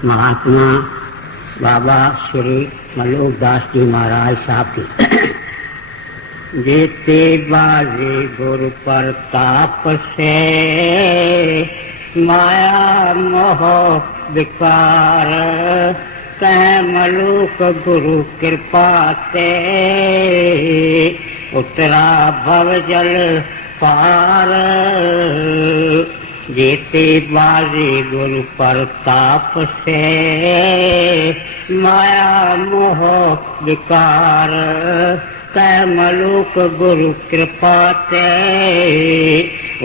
महात्मा बाबा श्री मलूकदास जी महाराज साहब की जेते बाजे गुरु प्रताप से माया मोह विकार कह मलूक गुरु कृपा से उतरा भवजल पार। जेते बाजे गुरु प्रताप से माया मोह विकार कह मलूक गुरु कृपा से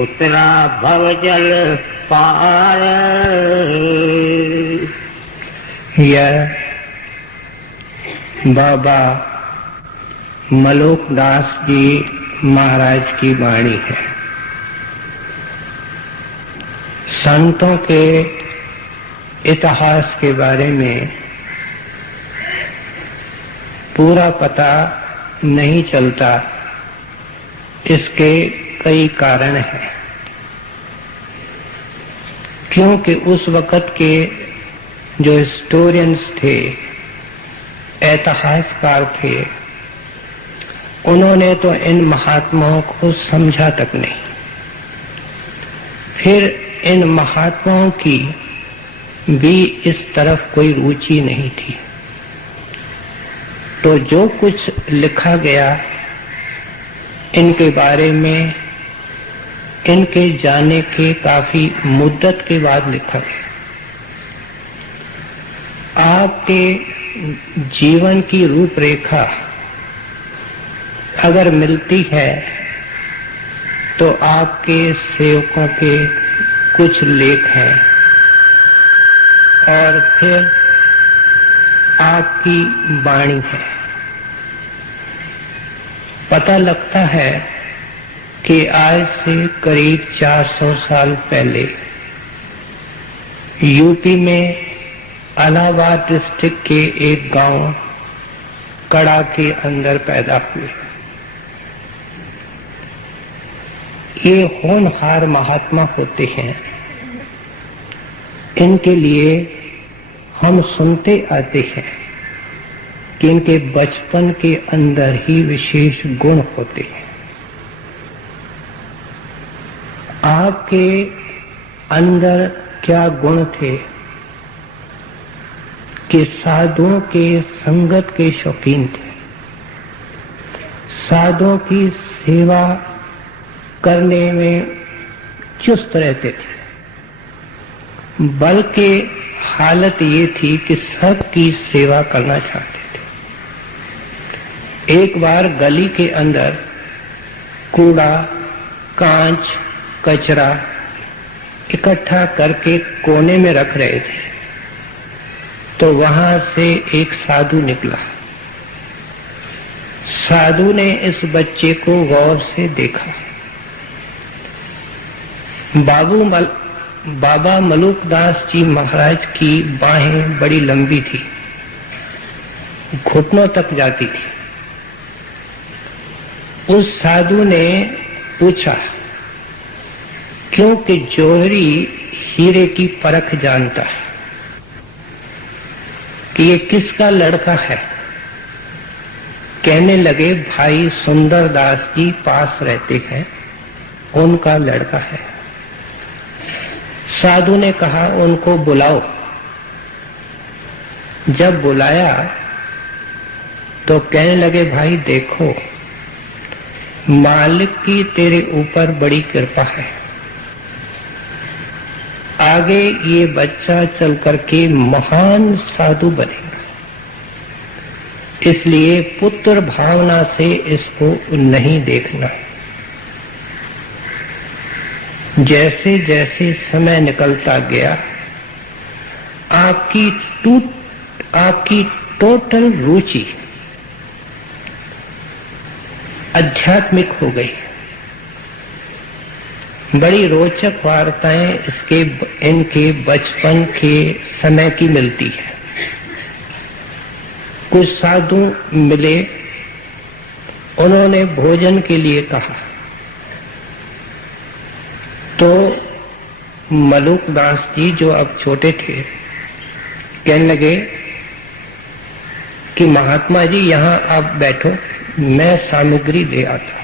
उतरा भवजल पार। यह बाबा मलूकदास जी महाराज की वाणी है। संतों के इतिहास के बारे में पूरा पता नहीं चलता, इसके कई कारण हैं। क्योंकि उस वक़्त के जो हिस्टोरियंस थे, इतिहासकार थे, उन्होंने तो इन महात्माओं को समझा तक नहीं। फिर इन महात्माओं की भी इस तरफ कोई रुचि नहीं थी। तो जो कुछ लिखा गया इनके बारे में, इनके जाने के काफी मुद्दत के बाद लिखा गया। आपके जीवन की रूपरेखा अगर मिलती है तो आपके सेवकों के कुछ लेख हैं और फिर आपकी वाणी है। पता लगता है कि आज से करीब 400 साल पहले यूपी में इलाहाबाद डिस्ट्रिक्ट के एक गांव कड़ा के अंदर पैदा हुए। ये होनहार महात्मा होते हैं, इनके लिए हम सुनते आते हैं कि इनके बचपन के अंदर ही विशेष गुण होते हैं। आपके अंदर क्या गुण थे कि साधुओं के संगत के शौकीन थे, साधुओं की सेवा करने में चुस्त रहते थे, बल्कि हालत ये थी कि सबकी सेवा करना चाहते थे। एक बार गली के अंदर कूड़ा, कांच, कचरा इकट्ठा करके कोने में रख रहे थे, तो वहां से एक साधु निकला। साधु ने इस बच्चे को गौर से देखा। बाबा मलूकदास जी महाराज की बाहें बड़ी लंबी थी, घुटनों तक जाती थी। उस साधु ने पूछा, क्योंकि जौहरी हीरे की परख जानता है कि ये किसका लड़का है। कहने लगे, भाई सुंदरदास जी पास रहते हैं, उनका लड़का है। साधु ने कहा, उनको बुलाओ। जब बुलाया तो कहने लगे, भाई देखो, मालिक की तेरे ऊपर बड़ी कृपा है। आगे ये बच्चा चल करके महान साधु बनेगा, इसलिए पुत्र भावना से इसको नहीं देखना। जैसे जैसे समय निकलता गया, आपकी टोटल रुचि आध्यात्मिक हो गई। बड़ी रोचक वार्ताएं इनके बचपन के समय की मिलती है। कुछ साधु मिले, उन्होंने भोजन के लिए कहा, तो मलूकदास जी जो अब छोटे थे, कहने लगे कि महात्मा जी यहां आप बैठो, मैं सामग्री ले आता हूं।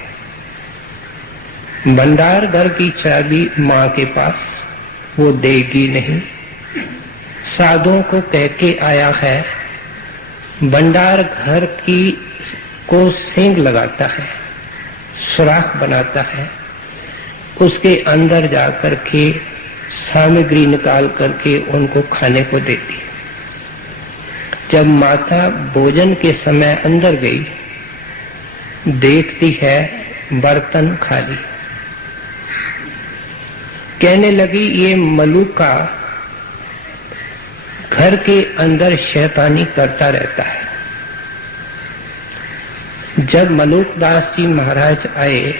भंडार घर की चाबी मां के पास, वो देगी नहीं। साधुओं को कह के आया है, भंडार घर की को सेंग लगाता है, सुराख बनाता है, उसके अंदर जाकर के सामग्री निकाल करके उनको खाने को देती। जब माता भोजन के समय अंदर गई, देखती है बर्तन खाली। कहने लगी ये मलूका घर के अंदर शैतानी करता रहता है। जब मलूकदास जी महाराज आए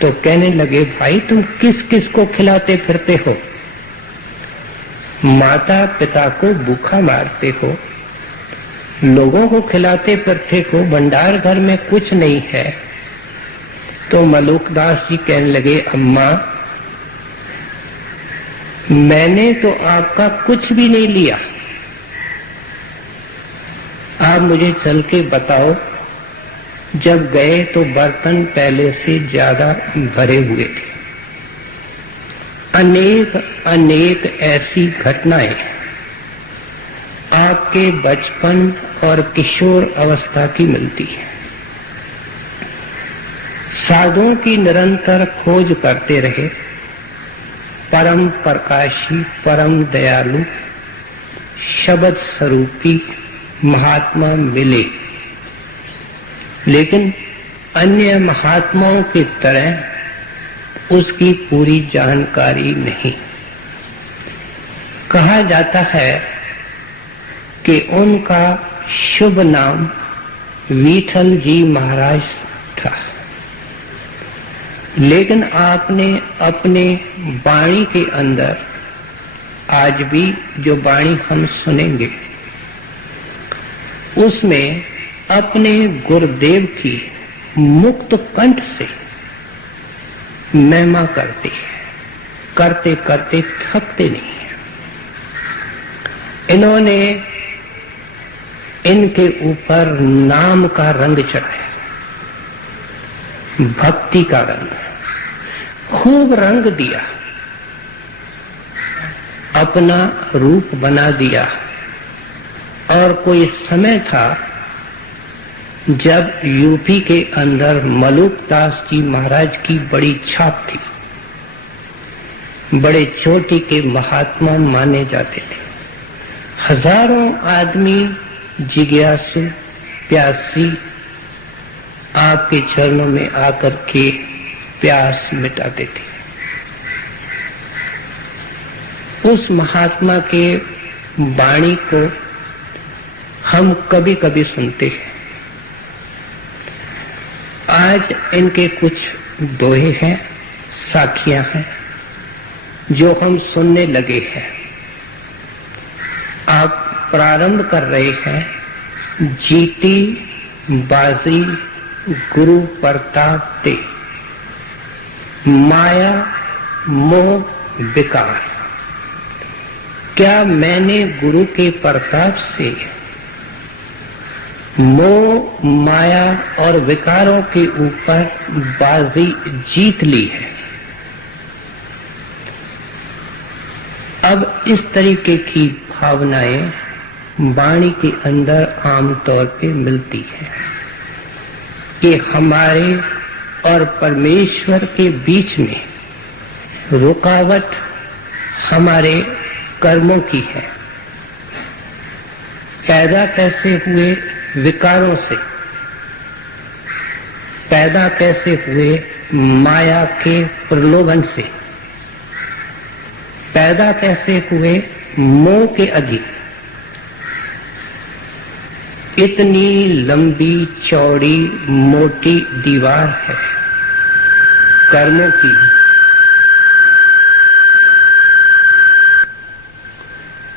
तो कहने लगे, भाई तुम किस किस को खिलाते फिरते हो? माता पिता को भूखा मारते हो, लोगों को खिलाते फिरते हो, भंडार घर में कुछ नहीं है। तो मलूकदास जी कहने लगे, अम्मा मैंने तो आपका कुछ भी नहीं लिया, आप मुझे चल के बताओ। जब गए तो बर्तन पहले से ज्यादा भरे हुए थे। अनेक अनेक ऐसी घटनाएं आपके बचपन और किशोर अवस्था की मिलती है। साधुओं की निरंतर खोज करते रहे, परम प्रकाशी परम दयालु शब्द स्वरूपी महात्मा मिले, लेकिन अन्य महात्माओं की तरह उसकी पूरी जानकारी नहीं। कहा जाता है कि उनका शुभ नाम विठल जी महाराज था, लेकिन आपने अपने वाणी के अंदर, आज भी जो वाणी हम सुनेंगे उसमें अपने गुरुदेव की मुक्त कंठ से महिमा करते हैं, करते करते थकते नहीं है। इन्होंने इनके ऊपर नाम का रंग चढ़ाया, भक्ति का रंग, खूब रंग दिया, अपना रूप बना दिया। और कोई समय था जब यूपी के अंदर मलूकदास जी महाराज की बड़ी छाप थी, बड़े चोटी के महात्मा माने जाते थे। हजारों आदमी जिज्ञासु प्यासी आपके चरणों में आकर के प्यास मिटाते थे। उस महात्मा के वाणी को हम कभी कभी सुनते हैं। आज इनके कुछ दोहे हैं, साखियां हैं जो हम सुनने लगे हैं। आप प्रारंभ कर रहे हैं, जीती बाजी गुरु प्रताप ते, माया मोह विकार। क्या मैंने गुरु के प्रताप से मोह माया और विकारों के ऊपर बाजी जीत ली है? अब इस तरीके की भावनाएं वाणी के अंदर आमतौर पे मिलती है कि हमारे और परमेश्वर के बीच में रुकावट हमारे कर्मों की है। पैदा कैसे हुए? विकारों से। पैदा कैसे हुए? माया के प्रलोभन से। पैदा कैसे हुए? मोह के अधीन। इतनी लंबी चौड़ी मोटी दीवार है कर्मों की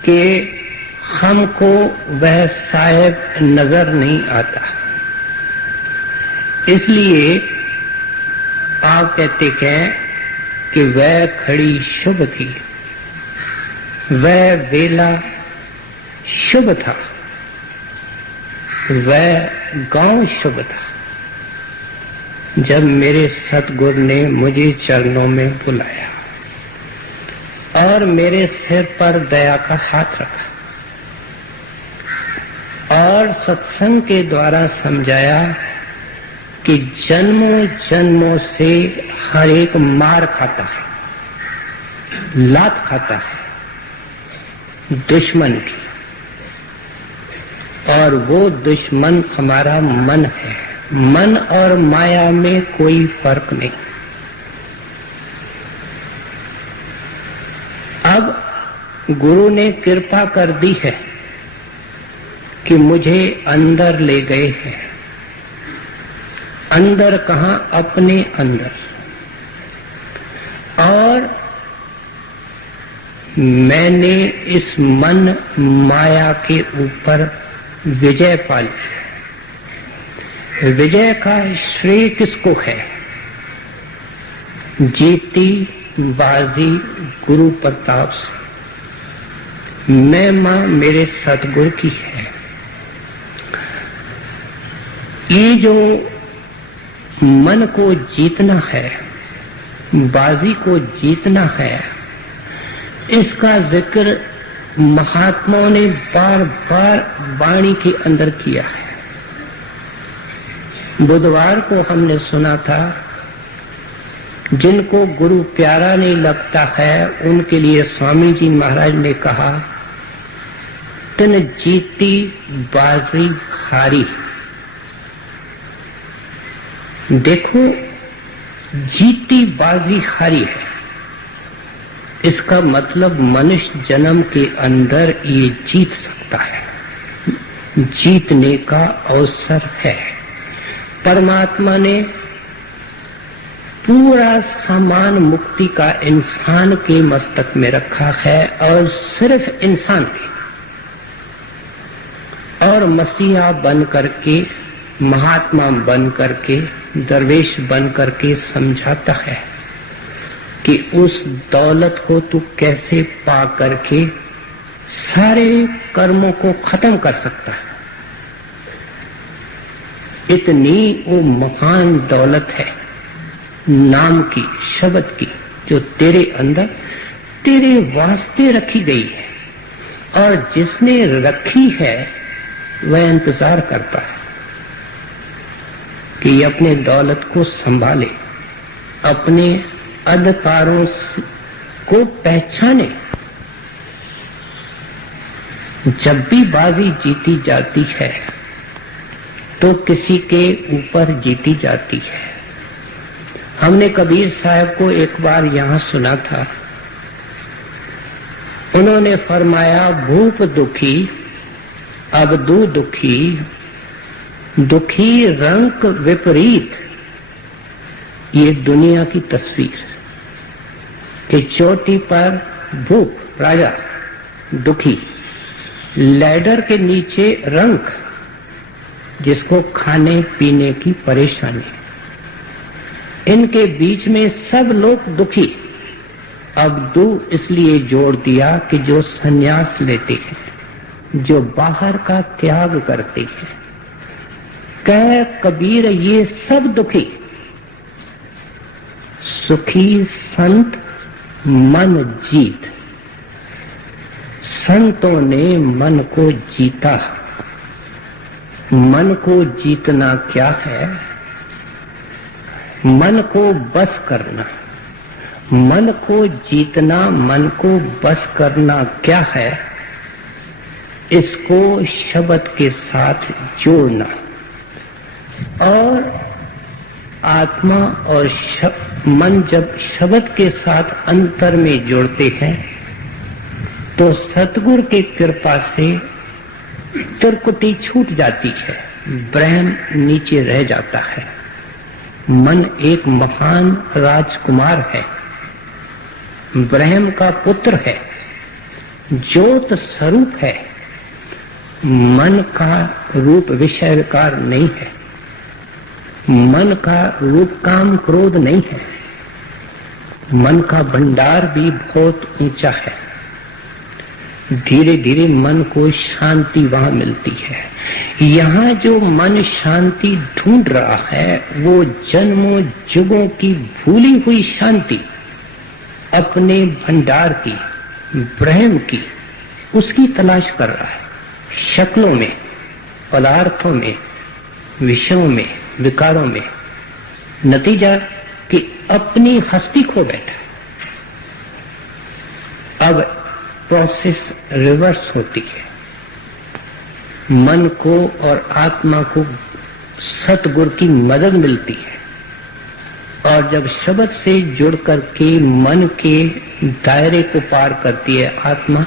कि हमको वह शायद नजर नहीं आता। इसलिए आप कहते हैं कि वह खड़ी शुभ थी, वह वेला शुभ था, वह गांव शुभ था जब मेरे सतगुरु ने मुझे चरणों में बुलाया और मेरे सिर पर दया का हाथ रखा और सत्संग के द्वारा समझाया कि जन्मों जन्मों से हर एक मार खाता है, लात खाता है दुश्मन की, और वो दुश्मन हमारा मन है। मन और माया में कोई फर्क नहीं। अब गुरु ने कृपा कर दी है कि मुझे अंदर ले गए हैं। अंदर कहां? अपने अंदर। और मैंने इस मन माया के ऊपर विजय पा ली। विजय का श्रेय किसको है? जीती बाजी गुरु प्रताप से। महिमा मेरे सतगुरु की है। ये जो मन को जीतना है, बाजी को जीतना है, इसका जिक्र महात्माओं ने बार बार वाणी के अंदर किया है। बुधवार को हमने सुना था, जिनको गुरु प्यारा नहीं लगता है उनके लिए स्वामी जी महाराज ने कहा, तिन जीती बाजी हारी। देखो, जीती बाजी हारी है। इसका मतलब मनुष्य जन्म के अंदर ये जीत सकता है, जीतने का अवसर है। परमात्मा ने पूरा सामान मुक्ति का इंसान के मस्तक में रखा है, और सिर्फ इंसान के। और मसीहा बन करके, महात्मा बन करके, दरवेश बन करके समझाता है कि उस दौलत को तू कैसे पा करके सारे कर्मों को खत्म कर सकता है। इतनी वो महान दौलत है नाम की, शब्द की, जो तेरे अंदर तेरे वास्ते रखी गई है, और जिसने रखी है वह इंतजार करता है कि अपने दौलत को संभाले, अपने अधिकारों को पहचाने। जब भी बाजी जीती जाती है तो किसी के ऊपर जीती जाती है। हमने कबीर साहब को एक बार यहां सुना था। उन्होंने फरमाया, भूप दुखी अबदू दुखी, दुखी रंग विपरीत। ये दुनिया की तस्वीर कि चोटी पर भूप राजा दुखी, लैडर के नीचे रंग जिसको खाने पीने की परेशानी, इनके बीच में सब लोग दुखी। अबदू इसलिए जोड़ दिया कि जो संन्यास लेते हैं, जो बाहर का त्याग करते हैं। कह कबीर ये सब दुखी, सुखी संत मन जीत। संतों ने मन को जीता। मन को जीतना क्या है? मन को बस करना। मन को जीतना, मन को बस करना क्या है? इसको शब्द के साथ जोड़ना। और आत्मा और मन जब शब्द के साथ अंतर में जुड़ते हैं तो सतगुरु की कृपा से त्रिकुटी छूट जाती है, ब्रह्म नीचे रह जाता है। मन एक महान राजकुमार है, ब्रह्म का पुत्र है, ज्योत स्वरूप है। मन का रूप विषय विकार नहीं है, मन का रूप काम क्रोध नहीं है। मन का भंडार भी बहुत ऊंचा है। धीरे धीरे मन को शांति वहां मिलती है। यहाँ जो मन शांति ढूंढ रहा है वो जन्मों युगों की भूली हुई शांति, अपने भंडार की, ब्रह्म की, उसकी तलाश कर रहा है। शक्लों में, पदार्थों में, विषयों में, विकारों में। नतीजा कि अपनी हस्ती खो बैठा। अब प्रोसेस रिवर्स होती है। मन को और आत्मा को सतगुरु की मदद मिलती है, और जब शब्द से जुड़ करके मन के दायरे को पार करती है आत्मा,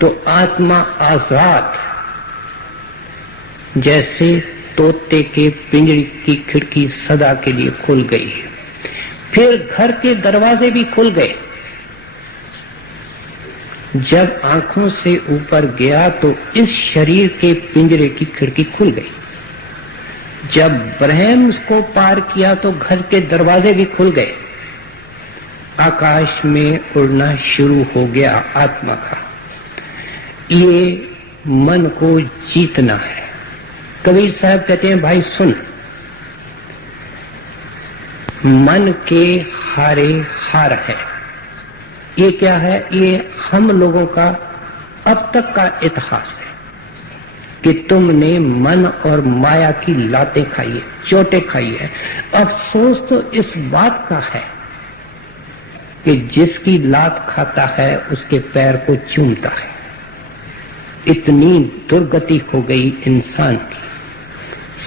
तो आत्मा आजाद, जैसे तोते के पिंजरे की खिड़की सदा के लिए खुल गई है। फिर घर के दरवाजे भी खुल गए। जब आंखों से ऊपर गया तो इस शरीर के पिंजरे की खिड़की खुल गई। जब ब्रह्म को पार किया तो घर के दरवाजे भी खुल गए। आकाश में उड़ना शुरू हो गया आत्मा का। ये मन को जीतना है। कबीर साहब कहते हैं, भाई सुन, मन के हारे हार है। ये क्या है? ये हम लोगों का अब तक का इतिहास है कि तुमने मन और माया की लातें खाई है, चोटें खाई है। अफसोस तो इस बात का है कि जिसकी लात खाता है उसके पैर को चूमता है। इतनी दुर्गति हो गई इंसान की।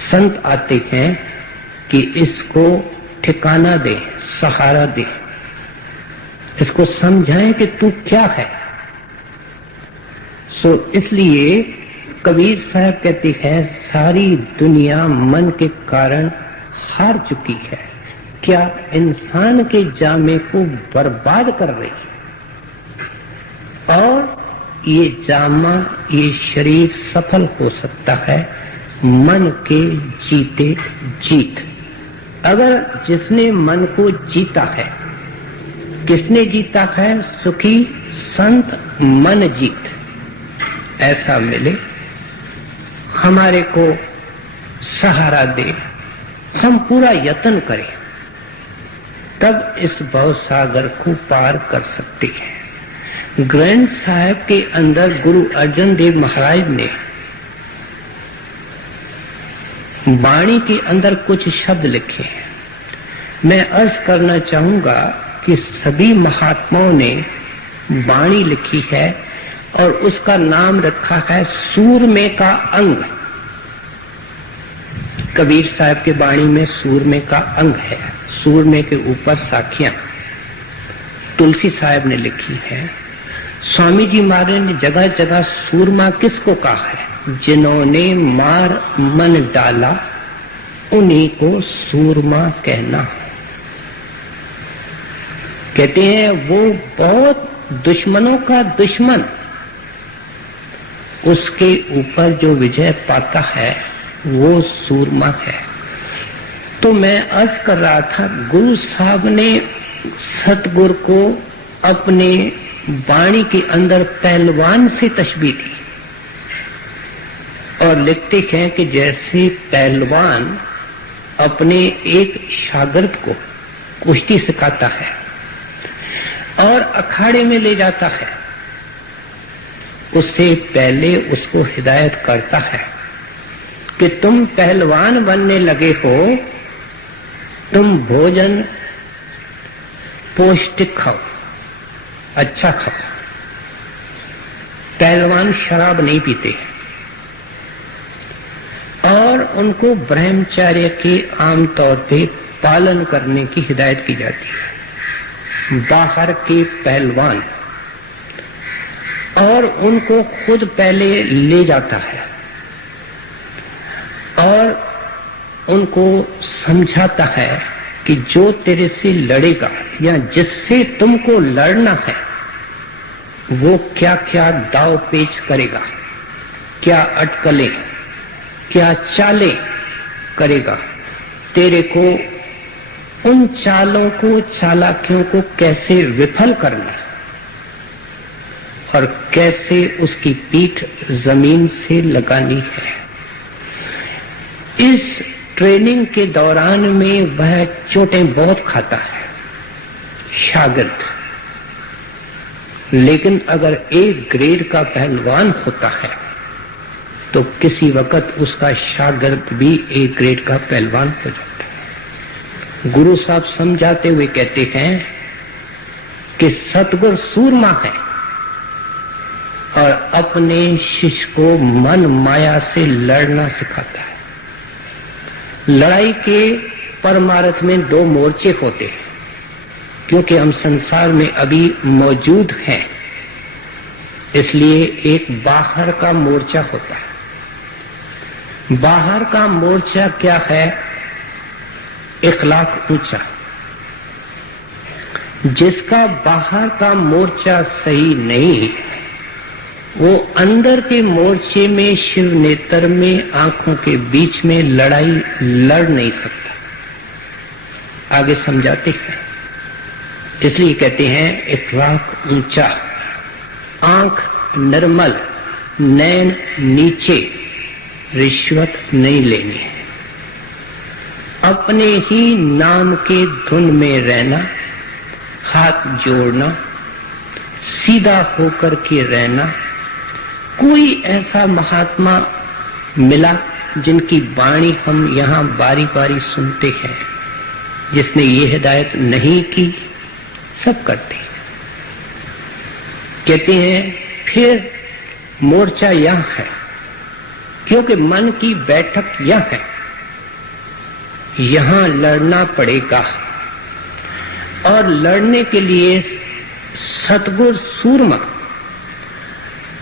संत आते हैं कि इसको ठिकाना दे, सहारा दे, इसको समझाएं कि तू क्या है। सो इसलिए कबीर साहब कहते हैं, सारी दुनिया मन के कारण हार चुकी है। क्या इंसान के जामे को बर्बाद कर रही है, और ये जामा, ये शरीर सफल हो सकता है मन के जीते जीत। अगर जिसने मन को जीता है, किसने जीता है? सुखी संत मन जीत ऐसा मिले, हमारे को सहारा दे, हम पूरा यत्न करें, तब इस भव सागर को पार कर सकते हैं। ग्रंथ साहब के अंदर गुरु अर्जन देव महाराज ने वाणी के अंदर कुछ शब्द लिखे हैं। मैं अर्ज करना चाहूंगा कि सभी महात्माओं ने वाणी लिखी है और उसका नाम रखा है सूरमे का अंग। कबीर साहब के वाणी में सूरमे का अंग है, सूरमे के ऊपर साखियां तुलसी साहब ने लिखी है। स्वामी जी महाराज ने जगह जगह सूरमा किसको कहा है? जिन्होंने मार मन डाला उन्हीं को सूरमा कहना। कहते हैं वो बहुत दुश्मनों का दुश्मन, उसके ऊपर जो विजय पाता है वो सूरमा है। तो मैं अर्ज कर रहा था, गुरु साहब ने सतगुरु को अपने वाणी के अंदर पहलवान से तशबीह दी, और लिखते हैं कि जैसे पहलवान अपने एक शागिर्द को कुश्ती सिखाता है और अखाड़े में ले जाता है, उससे पहले उसको हिदायत करता है कि तुम पहलवान बनने लगे हो, तुम भोजन पौष्टिक खाओ, अच्छा खाओ। पहलवान शराब नहीं पीते और उनको ब्रह्मचर्य के आमतौर पे पालन करने की हिदायत की जाती है। बाहर के पहलवान, और उनको खुद पहले ले जाता है और उनको समझाता है कि जो तेरे से लड़ेगा या जिससे तुमको लड़ना है वो क्या क्या दाव पेच करेगा, क्या अटकलें, क्या चालें करेगा, तेरे को उन चालों को, चालाकियों को कैसे विफल करना। और कैसे उसकी पीठ जमीन से लगानी है। इस ट्रेनिंग के दौरान में वह चोटें बहुत खाता है शागिर्द, लेकिन अगर एक ग्रेड का पहलवान होता है तो किसी वक्त उसका शागिर्द भी एक ग्रेड का पहलवान हो जाता है। गुरु साहब समझाते हुए कहते हैं कि सतगुरु सूरमा है और अपने शिष्य को मन माया से लड़ना सिखाता है। लड़ाई के परमार्थ में दो मोर्चे होते हैं, क्योंकि हम संसार में अभी मौजूद हैं, इसलिए एक बाहर का मोर्चा होता है। बाहर का मोर्चा क्या है? 1 लाख ऊंचा। जिसका बाहर का मोर्चा सही नहीं, वो अंदर के मोर्चे में शिव नेत्र में आंखों के बीच में लड़ाई लड़ नहीं सकता। आगे समझाते हैं, इसलिए कहते हैं 1 लाख ऊंचा, आंख निर्मल, नैन नीचे, रिश्वत नहीं लेनी है। अपने ही नाम के धुन में रहना, हाथ जोड़ना, सीधा होकर के रहना। कोई ऐसा महात्मा मिला जिनकी वाणी हम यहां बारी बारी सुनते हैं, जिसने ये हिदायत नहीं की? सब करते हैं। कहते हैं फिर मोर्चा यह है, क्योंकि मन की बैठक यह है, यहां लड़ना पड़ेगा। और लड़ने के लिए सतगुरु सूरमा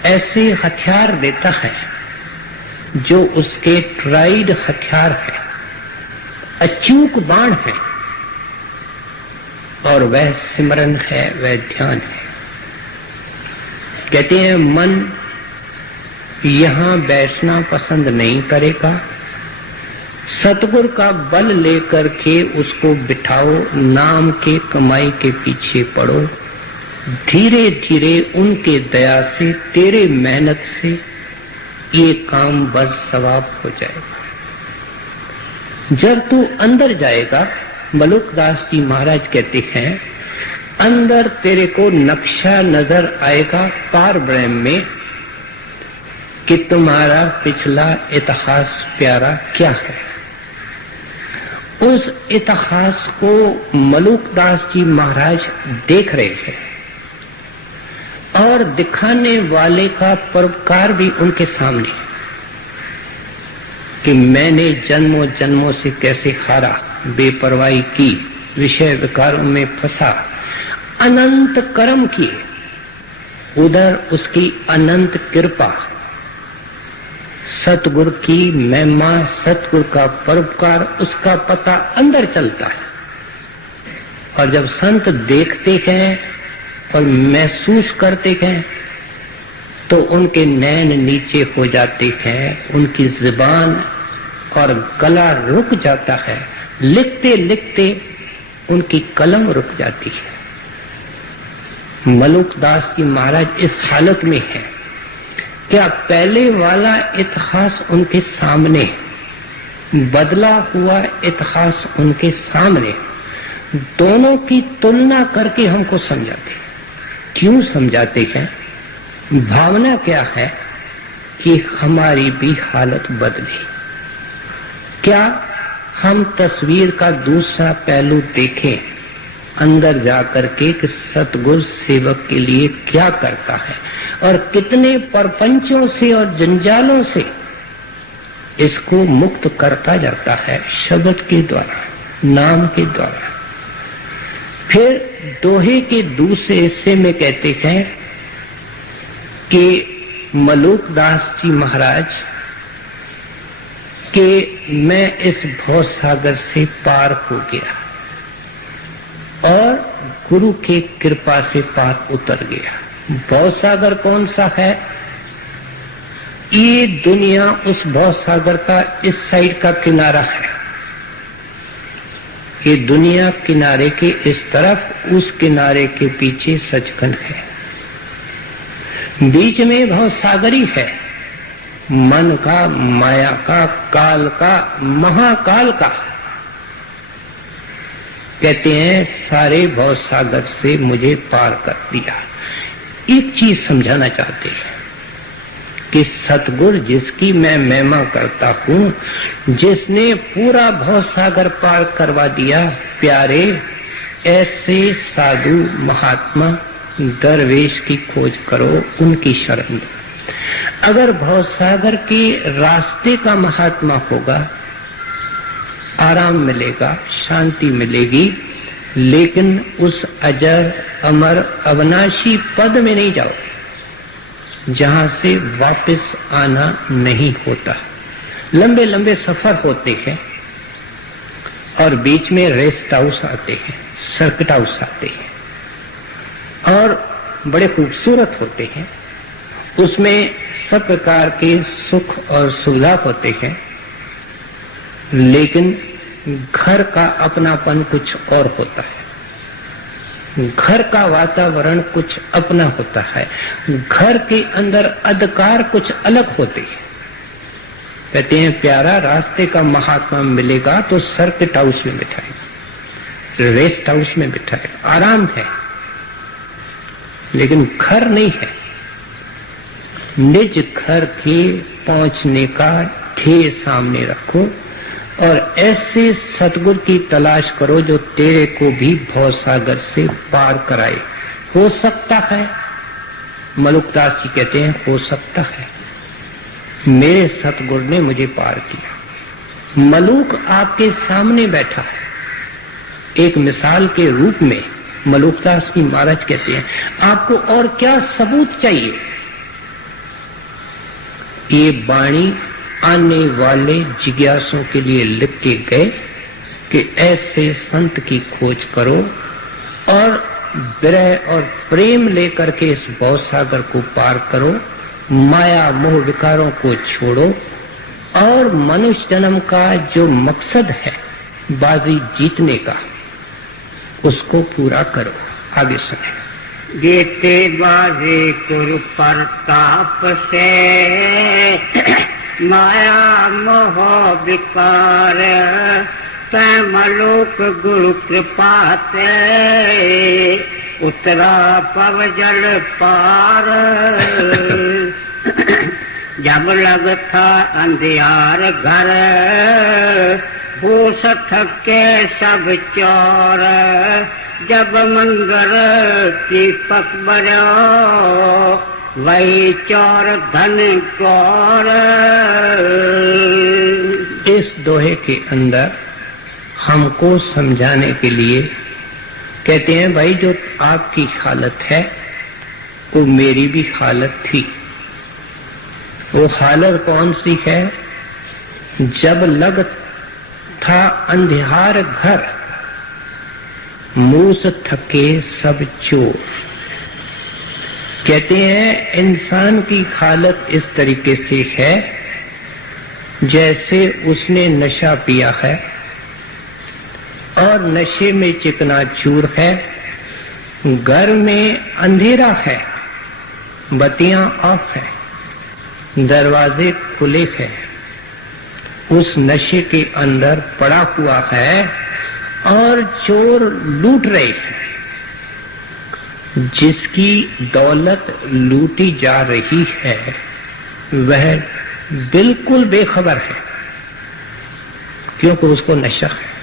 ऐसे हथियार देता है जो उसके ट्राइड हथियार है, अचूक बाण है, और वह सिमरन है, वह ध्यान है। कहते हैं मन यहां बैठना पसंद नहीं करेगा, सतगुरु का बल लेकर के उसको बिठाओ, नाम के कमाई के पीछे पड़ो। धीरे धीरे उनके दया से, तेरे मेहनत से ये काम बस सवाब हो जाएगा। जब तू अंदर जाएगा, मलुकदास जी महाराज कहते हैं, अंदर तेरे को नक्शा नजर आएगा पार ब्रह्म में कि तुम्हारा पिछला इतिहास प्यारा क्या है। उस इतिहास को मलुकदास जी महाराज देख रहे हैं और दिखाने वाले का परोपकार भी उनके सामने है कि मैंने जन्मों जन्मों से कैसे हारा, बेपरवाही की, विषय विकारों में फंसा, अनंत कर्म किए, उधर उसकी अनंत कृपा, सतगुरु की महिमा, सतगुरु का परोपकार, उसका पता अंदर चलता है। और जब संत देखते हैं और महसूस करते हैं तो उनके नैन नीचे हो जाते हैं, उनकी जुबान और गला रुक जाता है, लिखते लिखते उनकी कलम रुक जाती है। मलुकदास जी महाराज इस हालत में है, क्या पहले वाला इतिहास उनके सामने, बदला हुआ इतिहास उनके सामने, दोनों की तुलना करके हमको समझाते हैं। क्यों समझाते हैं? भावना क्या है कि हमारी भी हालत बदले। क्या हम तस्वीर का दूसरा पहलू देखें अंदर जाकर के कि सतगुरु सेवक के लिए क्या करता है और कितने परपंचों से और जंजालों से इसको मुक्त करता जाता है शब्द के द्वारा, नाम के द्वारा। फिर दोहे के दूसरे हिस्से में कहते हैं कि मलुकदास जी महाराज कि मैं इस भव सागर से पार हो गया और गुरु के कृपा से पार उतर गया। भव सागर कौन सा है? ये दुनिया उस भव सागर का इस साइड का किनारा है। ये दुनिया किनारे के इस तरफ, उस किनारे के पीछे सचखंड है। बीच में भव सागरी है, मन का, माया का, काल का, महाकाल का। कहते हैं सारे भव सागर से मुझे पार कर दिया। एक चीज समझाना चाहते हैं कि सतगुरु जिसकी मैं महिमा करता हूं, जिसने पूरा भव सागर पार करवा दिया, प्यारे ऐसे साधु महात्मा दरवेश की खोज करो, उनकी शरण लो। अगर भव सागर के रास्ते का महात्मा होगा, आराम मिलेगा, शांति मिलेगी, लेकिन उस अजर अमर अविनाशी पद में नहीं जाओगे जहां से वापस आना नहीं होता। लंबे लंबे सफर होते हैं और बीच में रेस्ट हाउस आते हैं, सर्किट हाउस आते हैं और बड़े खूबसूरत होते हैं। उसमें सब प्रकार के सुख और सुविधा होते हैं, लेकिन घर का अपनापन कुछ और होता है। घर का वातावरण कुछ अपना होता है। घर के अंदर अधिकार कुछ अलग होते हैं। कहते हैं प्यारा रास्ते का महात्मा मिलेगा तो सर्किट हाउस में बिठाएगा, रेस्ट हाउस में बिठाएगा, आराम है, लेकिन घर नहीं है। निज घर के पहुंचने का ध्येय सामने रखो और ऐसे सतगुरु की तलाश करो जो तेरे को भी भव सागर से पार कराए। हो सकता है, मलुकदास जी कहते हैं हो सकता है, मेरे सतगुरु ने मुझे पार किया। मलुक आपके सामने बैठा है। एक मिसाल के रूप में मलुकदास जी महाराज कहते हैं आपको और क्या सबूत चाहिए। ये वाणी आने वाले जिज्ञासुओं के लिए लिख के गए कि ऐसे संत की खोज करो और विरह और प्रेम लेकर के इस भव सागर को पार करो, माया मोह विकारों को छोड़ो और मनुष्य जन्म का जो मकसद है बाजी जीतने का, उसको पूरा करो। आगे सुने। जीते बाजी कुरु प्रताप से, माया मोह विकार तैमलोक गुरु कृपा से, उतरा पव जल पार। जब लग था अंधियार घर, भूस थके सब चोर। जब मंगर दीपक बरो, वही चोर धन कौर। इस दोहे के अंदर हमको समझाने के लिए कहते हैं भाई जो आपकी हालत है वो मेरी भी हालत थी। वो हालत कौन सी है? जब लग था अंधियार घर, मूस थके सब चोर। कहते हैं इंसान की हालत इस तरीके से है जैसे उसने नशा पिया है और नशे में चिकनाचूर है, घर में अंधेरा है, बत्तियां ऑफ है, दरवाजे खुले हैं, उस नशे के अंदर पड़ा हुआ है और चोर लूट रहे हैं। जिसकी दौलत लूटी जा रही है वह बिल्कुल बेखबर है, क्योंकि उसको नशा है।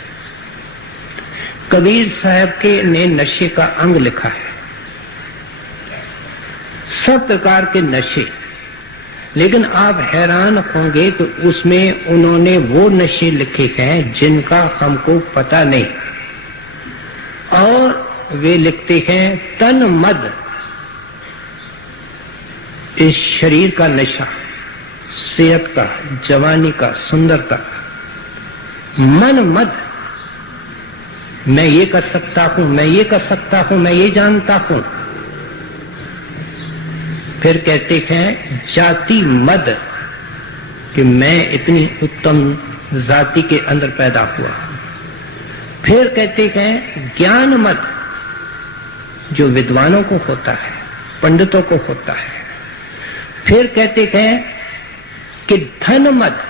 कबीर साहब के ने नशे का अंग लिखा है, सब प्रकार के नशे, लेकिन आप हैरान होंगे कि उसमें उन्होंने वो नशे लिखे हैं जिनका हमको पता नहीं। और वे लिखते हैं तन मद, इस शरीर का नशा, सेहत का, जवानी का, सुंदरता। मन मद, मैं ये कर सकता हूं, मैं ये कर सकता हूं, मैं ये जानता हूं। फिर कहते हैं जाति मद, कि मैं इतनी उत्तम जाति के अंदर पैदा हुआ। फिर कहते हैं ज्ञान मद, जो विद्वानों को होता है, पंडितों को होता है, फिर कहते हैं कि धन मद,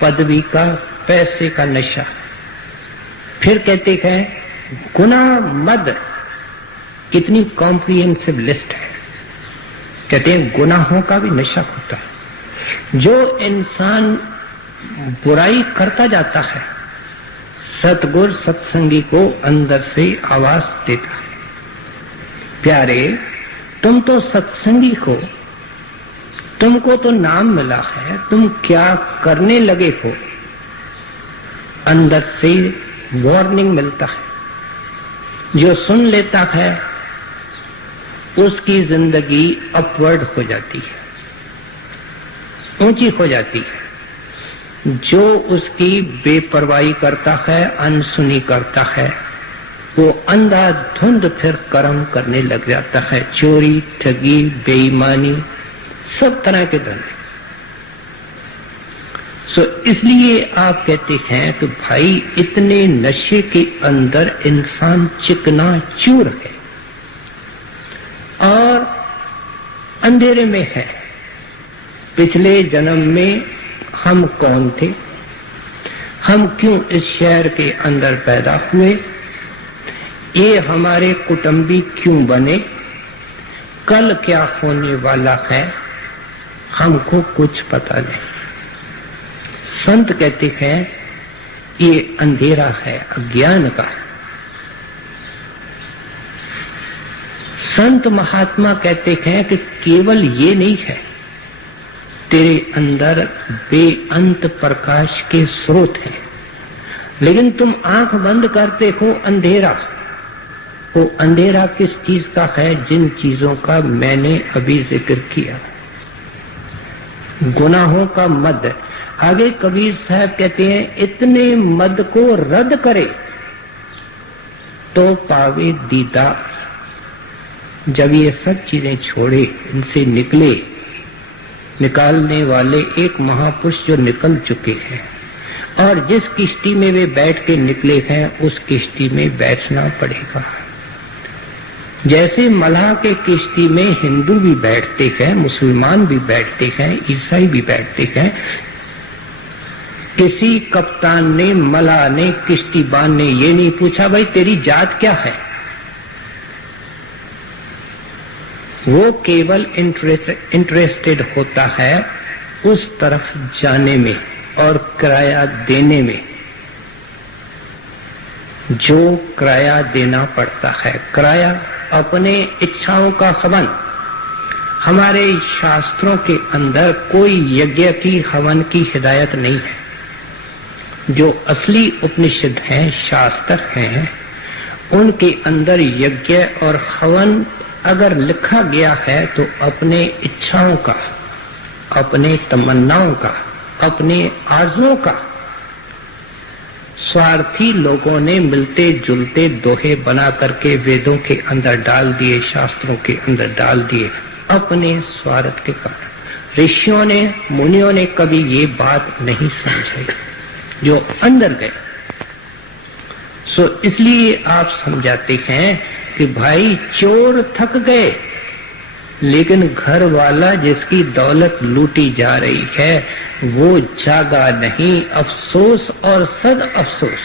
पदवी का, पैसे का नशा। फिर कहते हैं गुनाह मद। कितनी कॉम्प्रिहेंसिव लिस्ट है। कहते हैं गुनाहों का भी नशा होता है। जो इंसान बुराई करता जाता है, सतगुरु सत्संगी को अंदर से आवाज देता है, प्यारे तुम तो सत्संगी हो, तुमको तो नाम मिला है, तुम क्या करने लगे हो। अंदर से वार्निंग मिलता है। जो सुन लेता है उसकी जिंदगी अपवर्ड हो जाती है, ऊंची हो जाती है। जो उसकी बेपरवाही करता है, अनसुनी करता है, वो अंधाधुंध फिर कर्म करने लग जाता है। चोरी, ठगी, बेईमानी, सब तरह के धंधे। इसलिए आप कहते हैं कि भाई इतने नशे के अंदर इंसान चिकना चूर है और अंधेरे में है। पिछले जन्म में हम कौन थे, हम क्यों इस शहर के अंदर पैदा हुए, ये हमारे कुटुंबी क्यों बने, कल क्या होने वाला है, हमको कुछ पता नहीं। संत कहते हैं ये अंधेरा है, अज्ञान का। संत महात्मा कहते हैं कि केवल ये नहीं है, तेरे अंदर बेअंत प्रकाश के स्रोत हैं, लेकिन तुम आंख बंद करते हो अंधेरा। वो अंधेरा किस चीज का है? जिन चीजों का मैंने अभी जिक्र किया। गुनाहों का मद। आगे कबीर साहब कहते हैं इतने मद को रद्द करे तो पावे दीदा। जब ये सब चीजें छोड़े, इनसे निकले, निकालने वाले एक महापुरुष जो निकल चुके हैं, और जिस किश्ती में वे बैठ के निकले हैं उस किश्ती में बैठना पड़ेगा। जैसे मलाह के किश्ती में हिंदू भी बैठते हैं, मुसलमान भी बैठते हैं, ईसाई भी बैठते हैं। किसी कप्तान ने, मलाह ने, किश्तीबान ने ये नहीं पूछा भाई तेरी जात क्या है। वो केवल इंटरेस्टेड होता है उस तरफ जाने में और किराया देने में, जो किराया देना पड़ता है। किराया अपने इच्छाओं का हवन। हमारे शास्त्रों के अंदर कोई यज्ञ की, हवन की हिदायत नहीं है। जो असली उपनिषद हैं, शास्त्र हैं, उनके अंदर यज्ञ और हवन अगर लिखा गया है तो अपने इच्छाओं का, अपने तमन्नाओं का, अपने आर्जुओं का। स्वार्थी लोगों ने मिलते जुलते दोहे बना करके वेदों के अंदर डाल दिए, शास्त्रों के अंदर डाल दिए, अपने स्वार्थ के कारण। ऋषियों ने, मुनियों ने कभी ये बात नहीं समझी, जो अंदर गए। इसलिए आप समझाते हैं कि भाई चोर थक गए, लेकिन घर वाला जिसकी दौलत लूटी जा रही है वो जागा नहीं। अफसोस और सद अफसोस।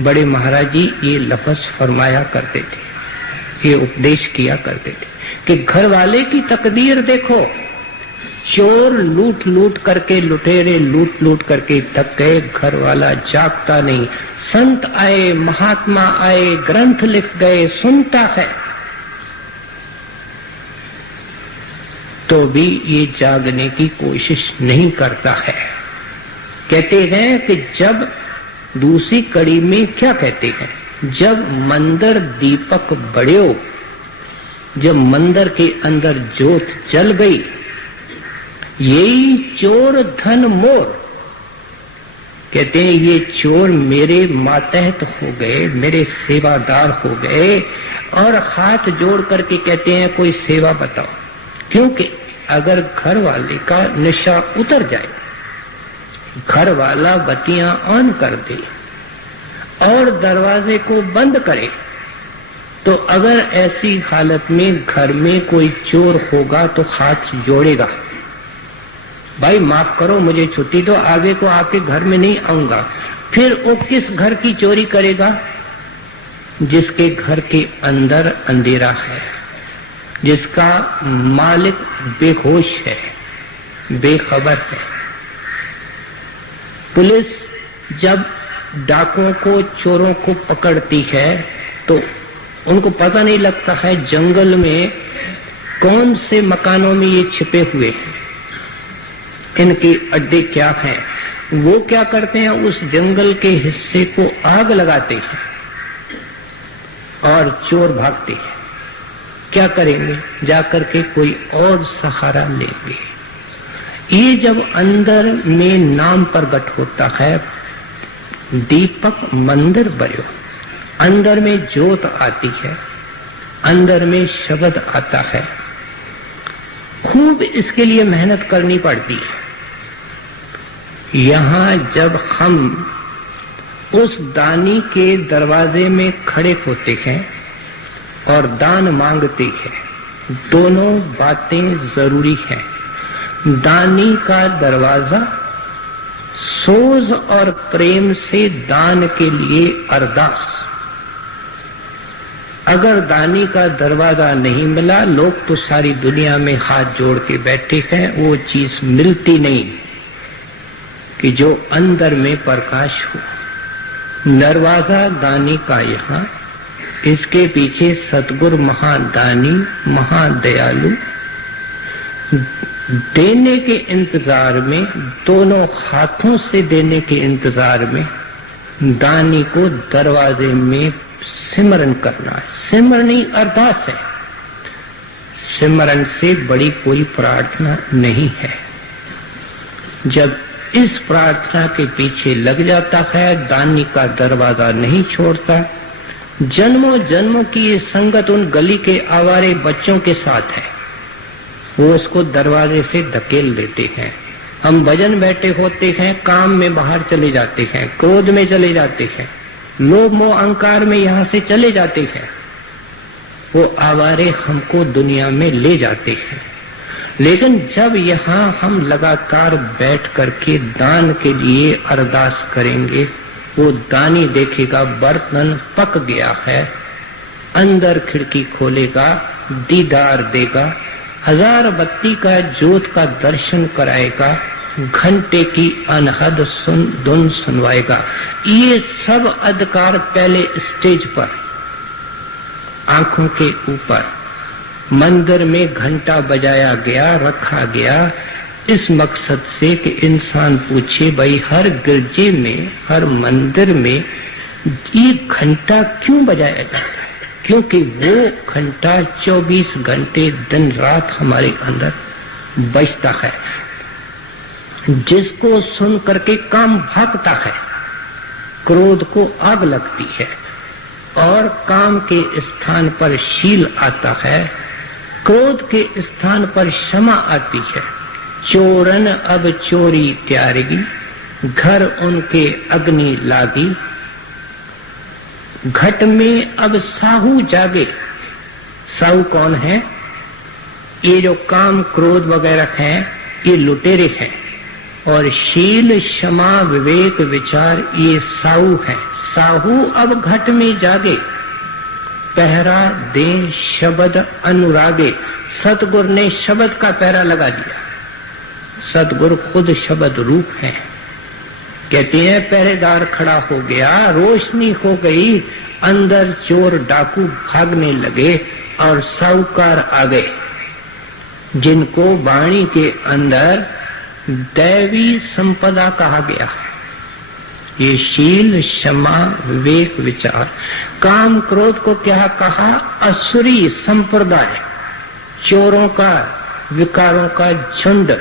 बड़े महाराज जी ये लफ्ज फरमाया करते थे, ये उपदेश किया करते थे कि घर वाले की तकदीर देखो। चोर लूट लूट करके, लुटेरे लूट लूट करके थक गए, घर वाला जागता नहीं। संत आए, महात्मा आए, ग्रंथ लिख गए, सुनता है, तो भी ये जागने की कोशिश नहीं करता है। कहते हैं कि जब दूसरी कड़ी में क्या कहते हैं, जब मंदिर दीपक बढ़्यो, जब मंदिर के अंदर ज्योत जल गई, यही चोर धन मोर। कहते हैं ये चोर मेरे मातहत हो गए, मेरे सेवादार हो गए, और हाथ जोड़ करके कहते हैं कोई सेवा बताओ। क्योंकि अगर घर वाले का नशा उतर जाए, घर वाला बत्तियां ऑन कर दे और दरवाजे को बंद करे, तो अगर ऐसी हालत में घर में कोई चोर होगा तो हाथ जोड़ेगा, भाई माफ करो मुझे छुट्टी दो, आगे को आपके घर में नहीं आऊंगा। फिर वो किस घर की चोरी करेगा? जिसके घर के अंदर अंधेरा है, जिसका मालिक बेहोश है, बेखबर है। पुलिस जब डाकुओं को, चोरों को पकड़ती है तो उनको पता नहीं लगता है जंगल में कौन से मकानों में ये छिपे हुए हैं, इनके अड्डे क्या हैं। वो क्या करते हैं, उस जंगल के हिस्से को आग लगाते हैं और चोर भागते हैं। क्या करेंगे? जाकर के कोई और सहारा लेंगे। ये जब अंदर में नाम प्रगट होता है, दीपक मंदिर बयो, अंदर में ज्योत आती है, अंदर में शब्द आता है। खूब इसके लिए मेहनत करनी पड़ती है। यहां जब हम उस दानी के दरवाजे में खड़े होते हैं और दान मांगते हैं, दोनों बातें जरूरी हैं। दानी का दरवाजा सोज और प्रेम से दान के लिए अरदास। अगर दानी का दरवाजा नहीं मिला, लोग तो सारी दुनिया में हाथ जोड़ के बैठे हैं, वो चीज मिलती नहीं कि जो अंदर में प्रकाश हो। दरवाजा दानी का यहाँ, इसके पीछे सतगुरु महादानी, महादयालु, देने के इंतजार में, दोनों हाथों से देने के इंतजार में दानी को दरवाजे में सिमरन करना है। सिमरनी अरदास है, सिमरन से बड़ी कोई प्रार्थना नहीं है। जब इस प्रार्थना के पीछे लग जाता है, दानी का दरवाजा नहीं छोड़ता। जन्मों जन्मों की ये संगत उन गली के आवारे बच्चों के साथ है, वो उसको दरवाजे से धकेल देते हैं। हम भजन बैठे होते हैं, काम में बाहर चले जाते हैं, क्रोध में चले जाते हैं, लोभ मोह अहंकार में यहां से चले जाते हैं। वो आवारे हमको दुनिया में ले जाते हैं। लेकिन जब यहाँ हम लगातार बैठ करके दान के लिए अरदास करेंगे, वो दानी देखेगा बर्तन पक गया है, अंदर खिड़की खोलेगा, दीदार देगा, हजार बत्ती का ज्योत का दर्शन कराएगा, घंटे की अनहद धुन सुनवाएगा। ये सब अधिकार पहले स्टेज पर, आंखों के ऊपर मंदिर में घंटा बजाया गया, रखा गया, इस मकसद से कि इंसान पूछे भाई हर गिरजे में, हर मंदिर में ये घंटा क्यों बजाया जाता है? क्योंकि वो घंटा 24 घंटे दिन रात हमारे अंदर बजता है, जिसको सुन करके काम भागता है, क्रोध को आग लगती है और काम के स्थान पर शील आता है, क्रोध के स्थान पर क्षमा आती है। चोरन अब चोरी त्यारेगी, घर उनके अग्नि लागी, घट में अब साहू जागे। साहू कौन है? ये जो काम क्रोध वगैरह हैं, ये लुटेरे हैं, और शील क्षमा विवेक विचार ये साहू है। साहू अब घट में जागे, पहरा दे शब्द अनुरागे। सतगुरु ने शब्द का पहरा लगा दिया। सतगुरु खुद शब्द रूप है। कहते हैं पहरेदार खड़ा हो गया, रोशनी हो गई, अंदर चोर डाकू भागने लगे और साहूकार आ गए, जिनको वाणी के अंदर दैवी संपदा कहा गया है। ये शील क्षमा विवेक विचार। काम क्रोध को क्या कहा? असुरी संप्रदाय, चोरों का, विकारों का झुंड।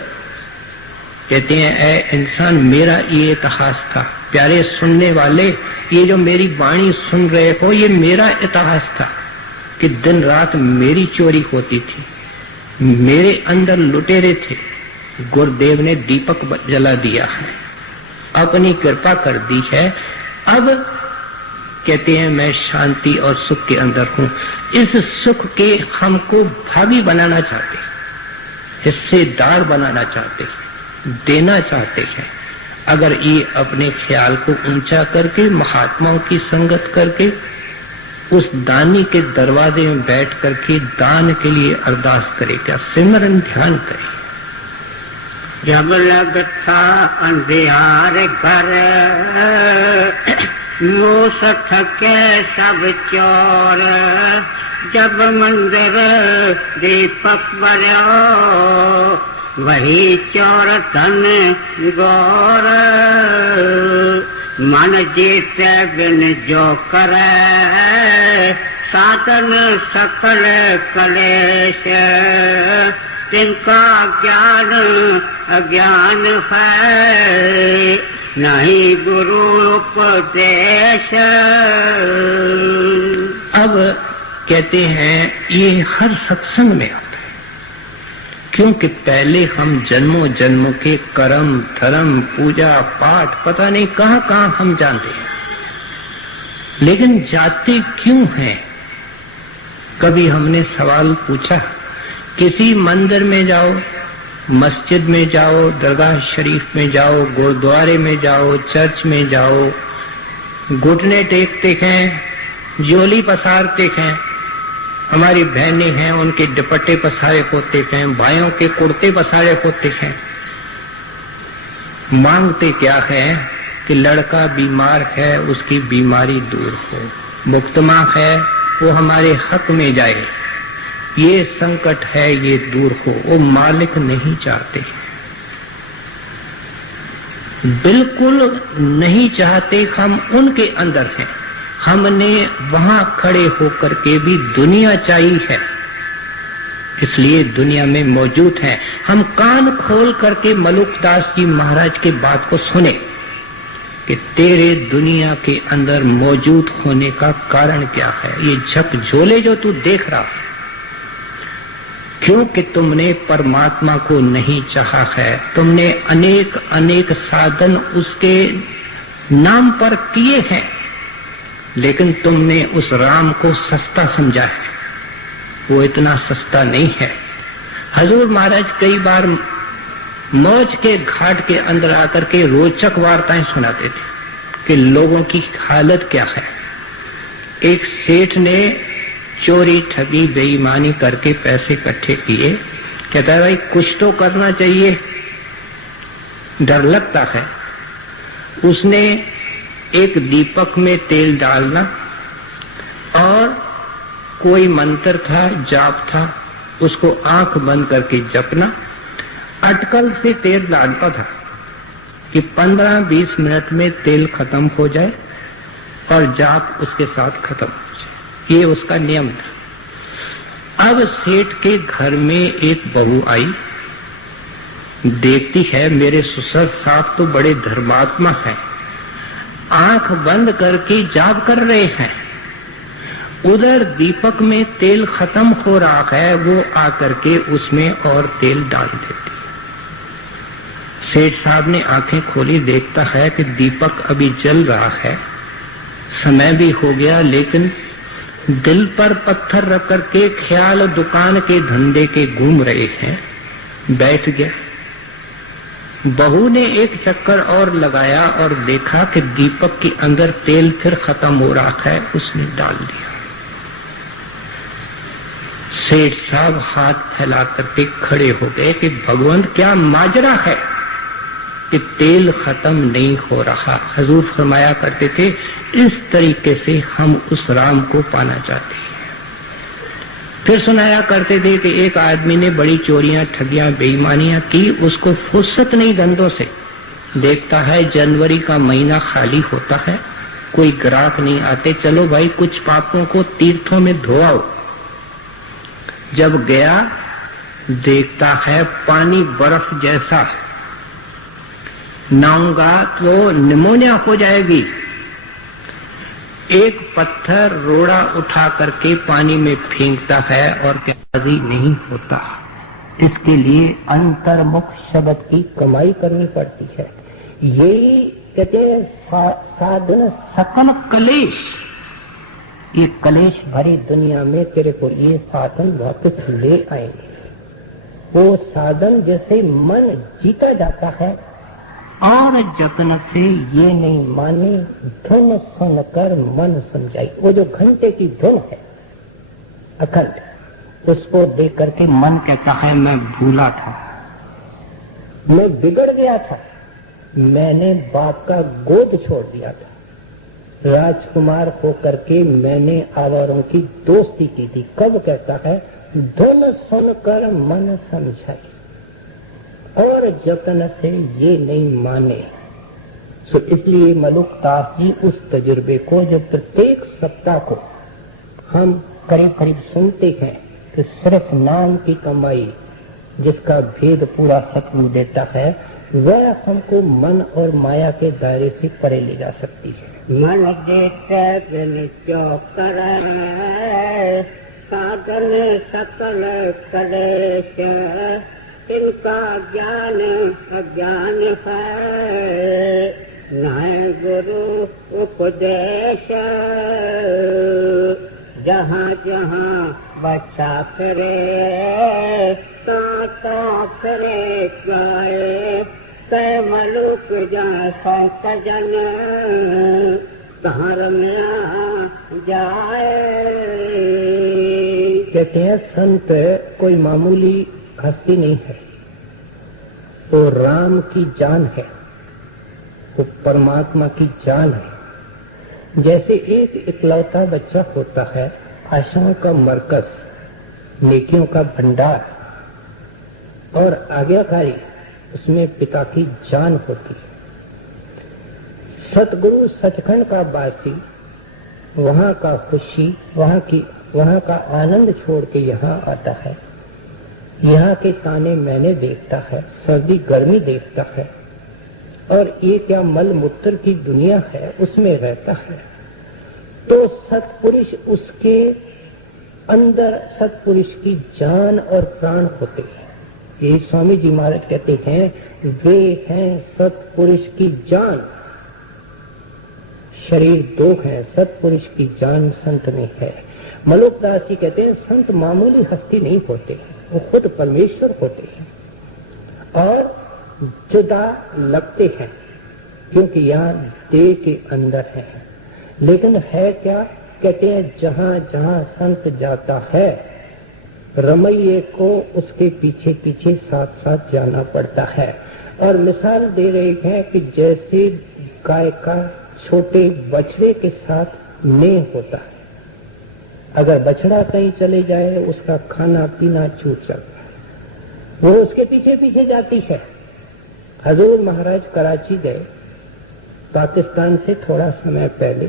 कहते हैं ऐ इंसान, मेरा ये इतिहास था। प्यारे सुनने वाले, ये जो मेरी वाणी सुन रहे हो, ये मेरा इतिहास था कि दिन रात मेरी चोरी होती थी, मेरे अंदर लुटेरे थे। गुरुदेव ने दीपक जला दिया है, अपनी कृपा कर दी है। अब कहते हैं मैं शांति और सुख के अंदर हूं। इस सुख के हमको भागी बनाना चाहते हैं, हिस्सेदार बनाना चाहते हैं, देना चाहते हैं। अगर ये अपने ख्याल को ऊंचा करके महात्माओं की संगत करके उस दानी के दरवाजे में बैठ करके दान के लिए अरदास करे, क्या सिमरन ध्यान करे। जब लगता अंधियार घर मूस थके सब चोर, जब मंदिर दीपक बरो वही चोर धन गौर, मन जीते बिन जो करे साधन सकल कलेश, तिनका ज्ञान अज्ञान है नहीं गुरु उपदेश। अब कहते हैं ये हर सत्संग में आता है, क्योंकि पहले हम जन्मों जन्मों के कर्म धर्म पूजा पाठ पता नहीं कहां कहां हम जानते हैं, लेकिन जाते क्यों हैं? कभी हमने सवाल पूछा? किसी मंदिर में जाओ, मस्जिद में जाओ, दरगाह शरीफ में जाओ, गुरुद्वारे में जाओ, चर्च में जाओ, घुटने टेकते हैं, जोली पसारते हैं, हमारी बहनें हैं उनके दुपट्टे पसारे होते हैं, भाइयों के कुर्ते पसारे होते हैं। मांगते क्या है कि लड़का बीमार है उसकी बीमारी दूर हो, मुक्तमा है वो हमारे हक में जाए, ये संकट है ये दूर हो। वो मालिक नहीं चाहते, बिल्कुल नहीं चाहते। हम उनके अंदर हैं, हमने वहां खड़े होकर के भी दुनिया चाहिए है, इसलिए दुनिया में मौजूद है। हम कान खोल करके मलुकदास जी महाराज की बात को सुने कि तेरे दुनिया के अंदर मौजूद होने का कारण क्या है। ये झकझोले जो तू देख रहा है, क्योंकि तुमने परमात्मा को नहीं चाहा है, तुमने अनेक अनेक साधन उसके नाम पर किए हैं, लेकिन तुमने उस राम को सस्ता समझा है। वो इतना सस्ता नहीं है। हजूर महाराज कई बार मौज के घाट के अंदर आकर के रोचक वार्ताएं सुनाते थे कि लोगों की हालत क्या है। एक सेठ ने चोरी ठगी बेईमानी करके पैसे इकट्ठे किए, कहता है भाई कुछ तो करना चाहिए, डर लगता है। उसने एक दीपक में तेल डालना और कोई मंत्र था, जाप था, उसको आंख बंद करके जपना, अटकल से तेल डालता था कि 15-20 मिनट में तेल खत्म हो जाए और जाप उसके साथ खत्म हो जाए। ये उसका नियम था। अब सेठ के घर में एक बहू आई, देखती है मेरे ससुर साहब तो बड़े धर्मात्मा हैं, आंख बंद करके जाप कर रहे हैं, उधर दीपक में तेल खत्म हो रहा है, वो आकर के उसमें और तेल डाल देती। सेठ साहब ने आंखें खोली, देखता है कि दीपक अभी जल रहा है, समय भी हो गया, लेकिन दिल पर पत्थर रख करके ख्याल दुकान के धंधे के घूम रहे हैं। बैठ गया। बहू ने एक चक्कर और लगाया और देखा कि दीपक के अंदर तेल फिर खत्म हो रहा है, उसने डाल दिया। सेठ साहब हाथ फैला करके खड़े हो गए कि भगवान क्या माजरा है कि तेल खत्म नहीं हो रहा। हजूर फरमाया करते थे इस तरीके से हम उस राम को पाना चाहते हैं। फिर सुनाया करते थे कि एक आदमी ने बड़ी चोरियां ठगियां बेईमानियां की, उसको फुर्सत नहीं धंधों से। देखता है जनवरी का महीना खाली होता है, कोई ग्राहक नहीं आते, चलो भाई कुछ पापों को तीर्थों में धोआओ। जब गया देखता है पानी बर्फ जैसा, नहाऊंगा तो निमोनिया हो जाएगी। एक पत्थर रोड़ा उठा करके पानी में फेंकता है और राजी नहीं होता। इसके लिए अंतर्मुख शब्द की कमाई करनी पड़ती है। ये कहते साधन सकल कलेश ये कलेश भरी दुनिया में तेरे को ये साधन वापस ले आएंगे। वो साधन जैसे मन जीता जाता है और जतन से ये नहीं माने धुन सुनकर मन समझाई। वो जो घंटे की धुन है अखंड, उसको देख करके मन कहता है मैं भूला था, मैं बिगड़ गया था, मैंने बाप का गोद छोड़ दिया था, राजकुमार होकर के मैंने आवारों की दोस्ती की थी। कब कहता है? धुन सुनकर मन समझाई और जतन से ये नहीं माने। तो इसलिए मलुकदास जी उस तजुर्बे को जो प्रत्येक सप्ताह को हम करीब करीब सुनते हैं कि सिर्फ नाम की कमाई जिसका भेद पूरा सतगुरु देता है, वह हमको मन और माया के दायरे से परे ले जा सकती है। मन देते क्यों कर साधन सकल कलेश, इनका ज्ञान अज्ञान है, न गुरु उपदेश। जहाँ जहाँ बच्चा फिरे तो फिरे गाए, कै मलुक जा सजन धर्म जाए। कहते हैं संत कोई मामूली हस्ती नहीं है, वो राम की जान है, वो परमात्मा की जान है। जैसे एक इकलौता बच्चा होता है, आशाओं का मरकज, नेकियों का भंडार और आज्ञाकारी, उसमें पिता की जान होती है। सतगुरु सचखंड का वासी वहाँ का खुशी, वहाँ का आनंद छोड़ के यहाँ आता है, यहाँ के ताने मैंने देखता है, सर्दी गर्मी देखता है, और ये क्या मल मूत्र की दुनिया है उसमें रहता है। तो सत्पुरुष उसके अंदर सत्पुरुष की जान और प्राण होते हैं। ये स्वामी जी महाराज कहते हैं वे हैं सत्पुरुष की जान। शरीर दो है, सत्पुरुष की जान संत में है। मलुकदास जी कहते हैं संत मामूली हस्ती नहीं होते, वो खुद परमेश्वर होते हैं और जुदा लगते हैं क्योंकि यहाँ देह के अंदर है। लेकिन है क्या? कहते हैं जहाँ जहाँ संत जाता है, रमैये को उसके पीछे पीछे साथ साथ जाना पड़ता है। और मिसाल दे रहे हैं कि जैसे गाय का छोटे बछड़े के साथ नेह होता है, अगर बछड़ा कहीं चले जाए उसका खाना पीना छूट जाता है, वो उसके पीछे पीछे जाती है। हजूर महाराज कराची गए पाकिस्तान से थोड़ा समय पहले,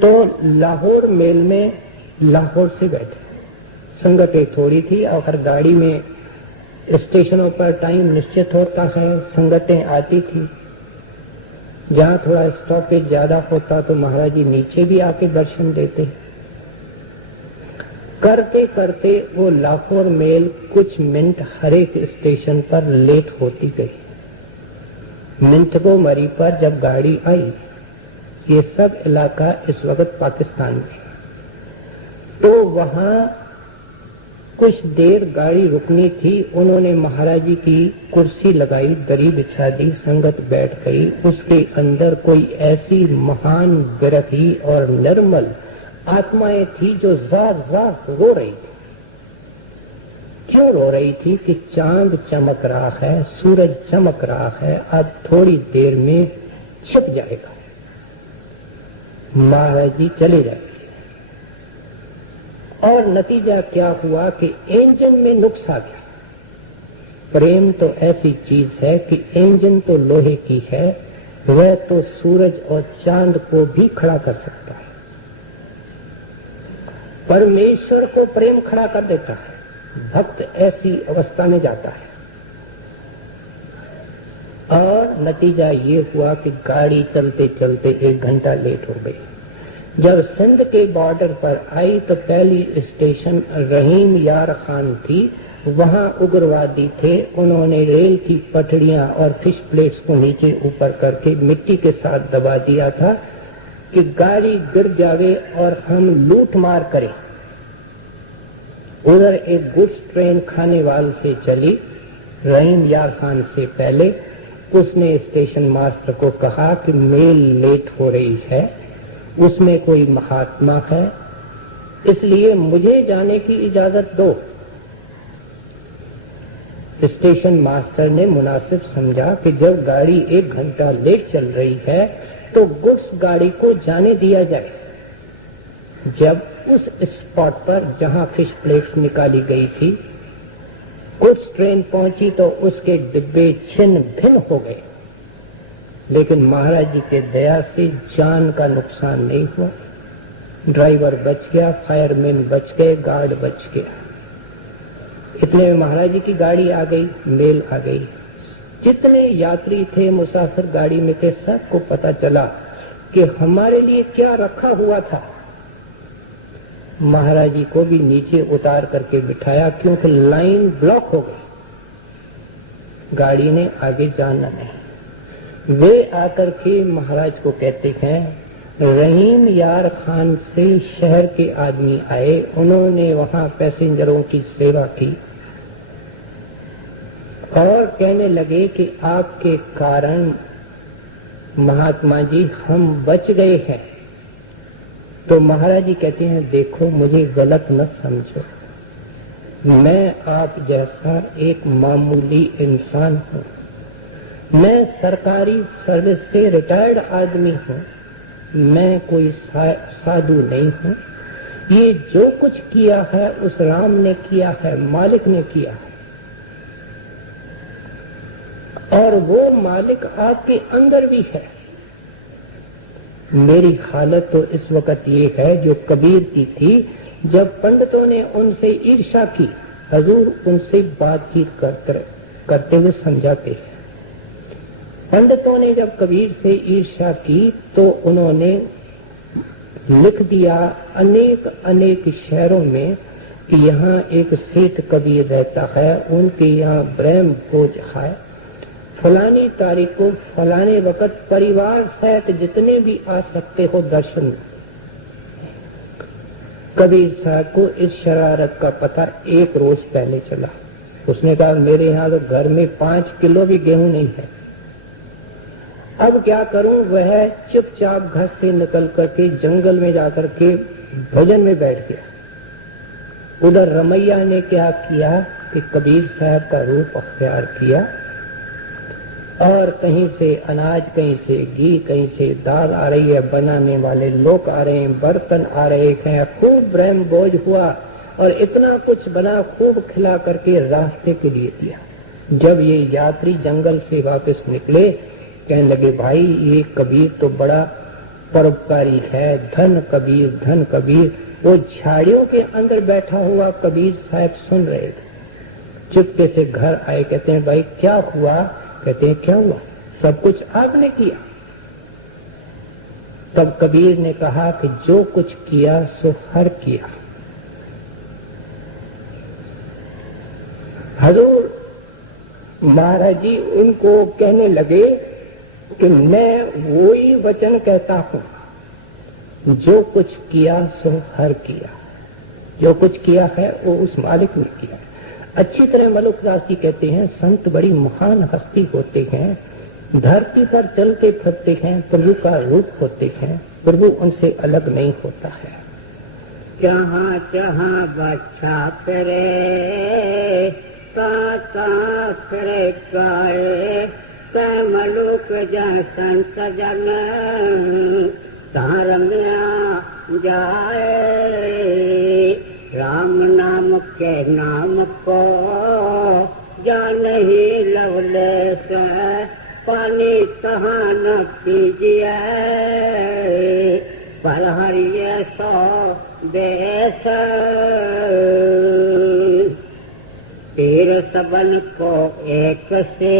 तो लाहौर मेल में लाहौर से बैठे, संगतें थोड़ी थी और गाड़ी में स्टेशनों पर टाइम निश्चित होता है, संगतें आती थी। जहाँ थोड़ा स्टॉपेज ज्यादा होता तो महाराज जी नीचे भी आके दर्शन देते। करते करते वो लाहौर मेल कुछ मिनट हर एक स्टेशन पर लेट होती गई। मिंटगो मरी पर जब गाड़ी आई, ये सब इलाका इस वक्त पाकिस्तान में, तो वहां कुछ देर गाड़ी रुकनी थी। उन्होंने महाराज जी की कुर्सी लगाई, दरी बिछा दी, संगत बैठ गई। उसके अंदर कोई ऐसी महान विरही और निर्मल आत्माएं थी जो जार जार रो रही थी। क्यों रो रही थी? कि चांद चमक रहा है, सूरज चमक रहा है, अब थोड़ी देर में छिप जाएगा, महाराज जी चले जाएंगे। और नतीजा क्या हुआ कि इंजन में नुक्स आ गया। प्रेम तो ऐसी चीज है कि इंजन तो लोहे की है, वह तो सूरज और चांद को भी खड़ा कर सकता है। परमेश्वर को प्रेम खड़ा कर देता है। भक्त ऐसी अवस्था में जाता है। और नतीजा ये हुआ कि गाड़ी चलते चलते 1 घंटा लेट हो गई। जब सिंध के बॉर्डर पर आई तो पहली स्टेशन रहीम यार खान थी। वहां उग्रवादी थे, उन्होंने रेल की पटड़ियां और फिश प्लेट्स को नीचे ऊपर करके मिट्टी के साथ दबा दिया था। कि गाड़ी गिर जावे और हम लूट मार करें। उधर एक गुड्स ट्रेन खानेवाल से चली। रहीम यार खान से पहले उसने स्टेशन मास्टर को कहा कि मेल लेट हो रही है, उसमें कोई महात्मा है, इसलिए मुझे जाने की इजाजत दो। स्टेशन मास्टर ने मुनासिब समझा कि जब गाड़ी 1 घंटा लेट चल रही है तो गुड्स गाड़ी को जाने दिया जाए। जब उस स्पॉट पर जहां फिश प्लेट्स निकाली गई थी गुड्स ट्रेन पहुंची तो उसके डिब्बे छिन्न भिन्न हो गए, लेकिन महाराज जी के दया से जान का नुकसान नहीं हुआ। ड्राइवर बच गया, फायरमैन बच गए, गार्ड बच गया। इतने में महाराज जी की गाड़ी आ गई, मेल आ गई। जितने यात्री थे, मुसाफिर गाड़ी में थे, सबको पता चला कि हमारे लिए क्या रखा हुआ था। महाराज जी को भी नीचे उतार करके बिठाया, क्योंकि लाइन ब्लॉक हो गई, गाड़ी ने आगे जाना नहीं। वे आकर के महाराज को कहते हैं, रहीम यार खान से शहर के आदमी आए, उन्होंने वहां पैसेंजरों की सेवा की और कहने लगे कि आपके कारण महात्मा जी हम बच गए हैं। तो महाराज जी कहते हैं, देखो मुझे गलत न समझो, मैं आप जैसा एक मामूली इंसान हूँ, मैं सरकारी सर्विस से रिटायर्ड आदमी हूँ, मैं कोई साधु नहीं हूँ। ये जो कुछ किया है उस राम ने किया है, मालिक ने किया है, और वो मालिक आपके अंदर भी है। मेरी हालत तो इस वक्त ये है जो कबीर की थी, जब पंडितों ने उनसे ईर्ष्या की, हजूर उनसे बातचीत करते हुए समझाते हैं। पंडितों ने जब कबीर से ईर्ष्या की तो उन्होंने लिख दिया अनेक अनेक शहरों में कि यहाँ एक सेठ कबीर रहता है, उनके यहाँ ब्रह्म भोज है, फलानी तारीख को फलाने वक्त परिवार सहित जितने भी आ सकते हो दर्शन। कबीर साहब को इस शरारत का पता 1 रोज पहले चला। उसने कहा, मेरे यहाँ तो घर में 5 किलो भी गेहूं नहीं है, अब क्या करूं। वह चुपचाप घर से निकल करके जंगल में जाकर के भजन में बैठ गया। उधर रमैया ने क्या किया कि कबीर साहब का रूप अख्तियार किया और कहीं से अनाज, कहीं से घी, कहीं से दाल आ रही है, बनाने वाले लोग आ रहे हैं, बर्तन आ रहे हैं, खूब ब्रह्म भोज हुआ और इतना कुछ बना, खूब खिला करके रास्ते के लिए दिया। जब ये यात्री जंगल से वापस निकले, कहने लगे, भाई ये कबीर तो बड़ा परोपकारी है, धन कबीर, धन कबीर। वो झाड़ियों के अंदर बैठा हुआ कबीर साहब सुन रहे थे। चुपके से घर आए, कहते हैं, भाई क्या हुआ? कहते हैं, क्या हुआ? सब कुछ आपने किया। तब कबीर ने कहा कि जो कुछ किया सो हर किया। हजूर महाराज जी उनको कहने लगे कि मैं वही वचन कहता हूँ, जो कुछ किया सो हर किया। जो कुछ किया है वो उस मालिक ने किया है। अच्छी तरह मलुकदास जी कहते हैं, संत बड़ी महान हस्ती होते हैं, धरती पर चलते फिरते हैं, प्रभु का रूप होते हैं, प्रभु उनसे अलग नहीं होता है। जहाँ जहाँ बच्चा करे का करे गाए, मलुक जा संत जन रम्या जाए। राम नाम के नाम को जान ही लवलेस, पानी कहाँ न पीजिए, पर हरिये सो देश। पीर सबन को एक से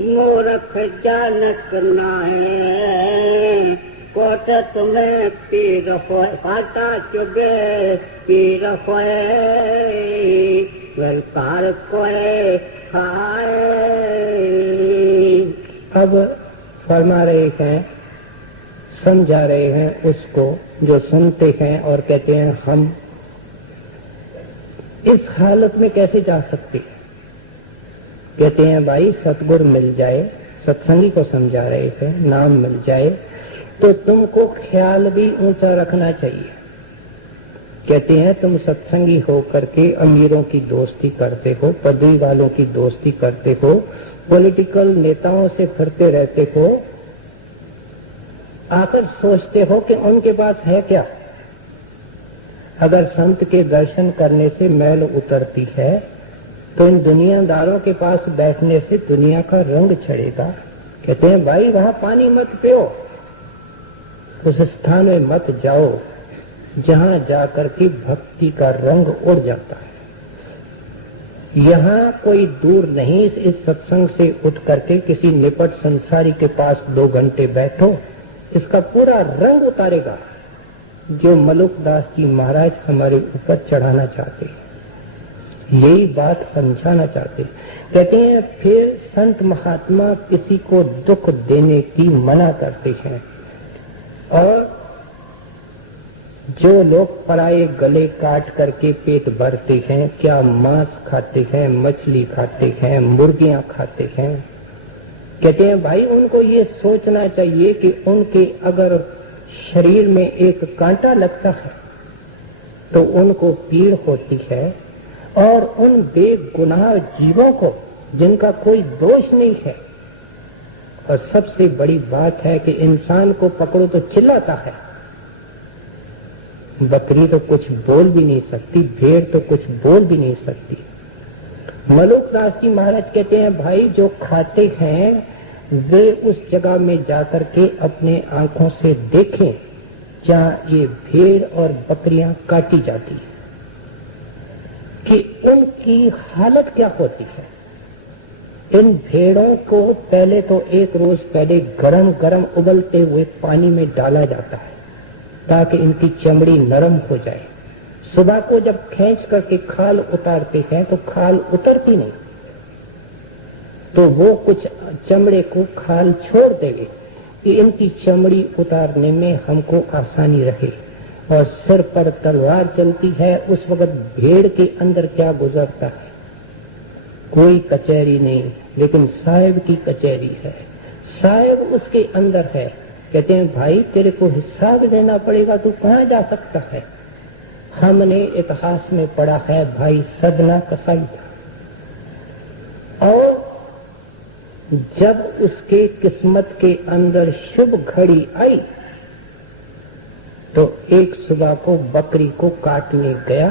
मूर्ख जानत नाहे, कोट तुम्हें पीर होए फाटा चुगे पीर होए, वेलकार कोए खाए। अब फरमा रहे हैं, समझा रहे हैं उसको जो सुनते हैं और कहते हैं हम इस हालत में कैसे जा सकते हैं। कहते हैं भाई सतगुरु मिल जाए, सत्संगी को समझा रहे थे, नाम मिल जाए तो तुमको ख्याल भी ऊंचा रखना चाहिए। कहते हैं तुम सत्संगी हो करके अमीरों की दोस्ती करते हो, पदवी वालों की दोस्ती करते हो, पॉलिटिकल नेताओं से फिरते रहते हो, आकर सोचते हो कि उनके पास है क्या। अगर संत के दर्शन करने से मैल उतरती है तो इन दुनियादारों के पास बैठने से दुनिया का रंग चढ़ेगा। कहते हैं भाई वहां पानी मत पियो, उस स्थान में मत जाओ जहां जाकर के भक्ति का रंग उड़ जाता है। यहाँ कोई दूर नहीं, इस सत्संग से उठ करके किसी निपट संसारी के पास 2 घंटे बैठो, इसका पूरा रंग उतारेगा जो मलुकदास जी महाराज हमारे ऊपर चढ़ाना चाहते हैं। यही बात समझाना चाहते हैं। कहते हैं फिर संत महात्मा किसी को दुख देने की मना करते हैं, और जो लोग पराये गले काट करके पेट भरते हैं, क्या मांस खाते हैं, मछली खाते हैं, मुर्गियां खाते हैं, कहते हैं भाई उनको ये सोचना चाहिए कि उनके अगर शरीर में एक कांटा लगता है तो उनको पीड़ होती है, और उन बेगुनाह जीवों को जिनका कोई दोष नहीं है। और सबसे बड़ी बात है कि इंसान को पकड़ो तो चिल्लाता है, बकरी तो कुछ बोल भी नहीं सकती, भेड़ तो कुछ बोल भी नहीं सकती। मलुकदास जी महाराज कहते हैं भाई जो खाते हैं वे उस जगह में जाकर के अपने आंखों से देखें जहां ये भेड़ और बकरियां काटी जाती है, कि उनकी हालत क्या होती है। इन भेड़ों को पहले तो 1 रोज पहले गरम गरम उबलते हुए पानी में डाला जाता है ताकि इनकी चमड़ी नरम हो जाए। सुबह को जब खींच करके खाल उतारते हैं तो खाल उतरती नहीं, तो वो कुछ चमड़े को खाल छोड़ देंगे कि इनकी चमड़ी उतारने में हमको आसानी रहे। और सिर पर तलवार चलती है, उस वक्त भेड़ के अंदर क्या गुजरता है, कोई कचहरी नहीं, लेकिन साहिब की कचहरी है, साहिब उसके अंदर है। कहते हैं भाई तेरे को हिसाब देना पड़ेगा, तू कहाँ जा सकता है। हमने इतिहास में पढ़ा है भाई सदना कसाई था, और जब उसके किस्मत के अंदर शुभ घड़ी आई तो एक सुबह को बकरी को काटने गया।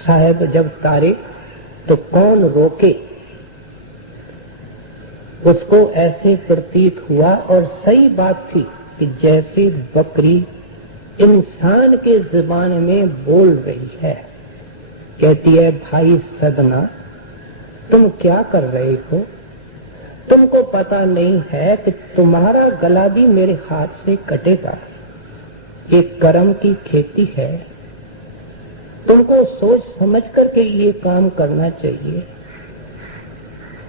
साहब जब तारे तो कौन रोके, उसको ऐसे प्रतीत हुआ, और सही बात थी कि जैसे बकरी इंसान के जुबान में बोल रही है। कहती है भाई सदना तुम क्या कर रहे हो, तुमको पता नहीं है कि तुम्हारा गला भी मेरे हाथ से कटेगा। ये कर्म की खेती है, तुमको सोच समझ करके ये काम करना चाहिए।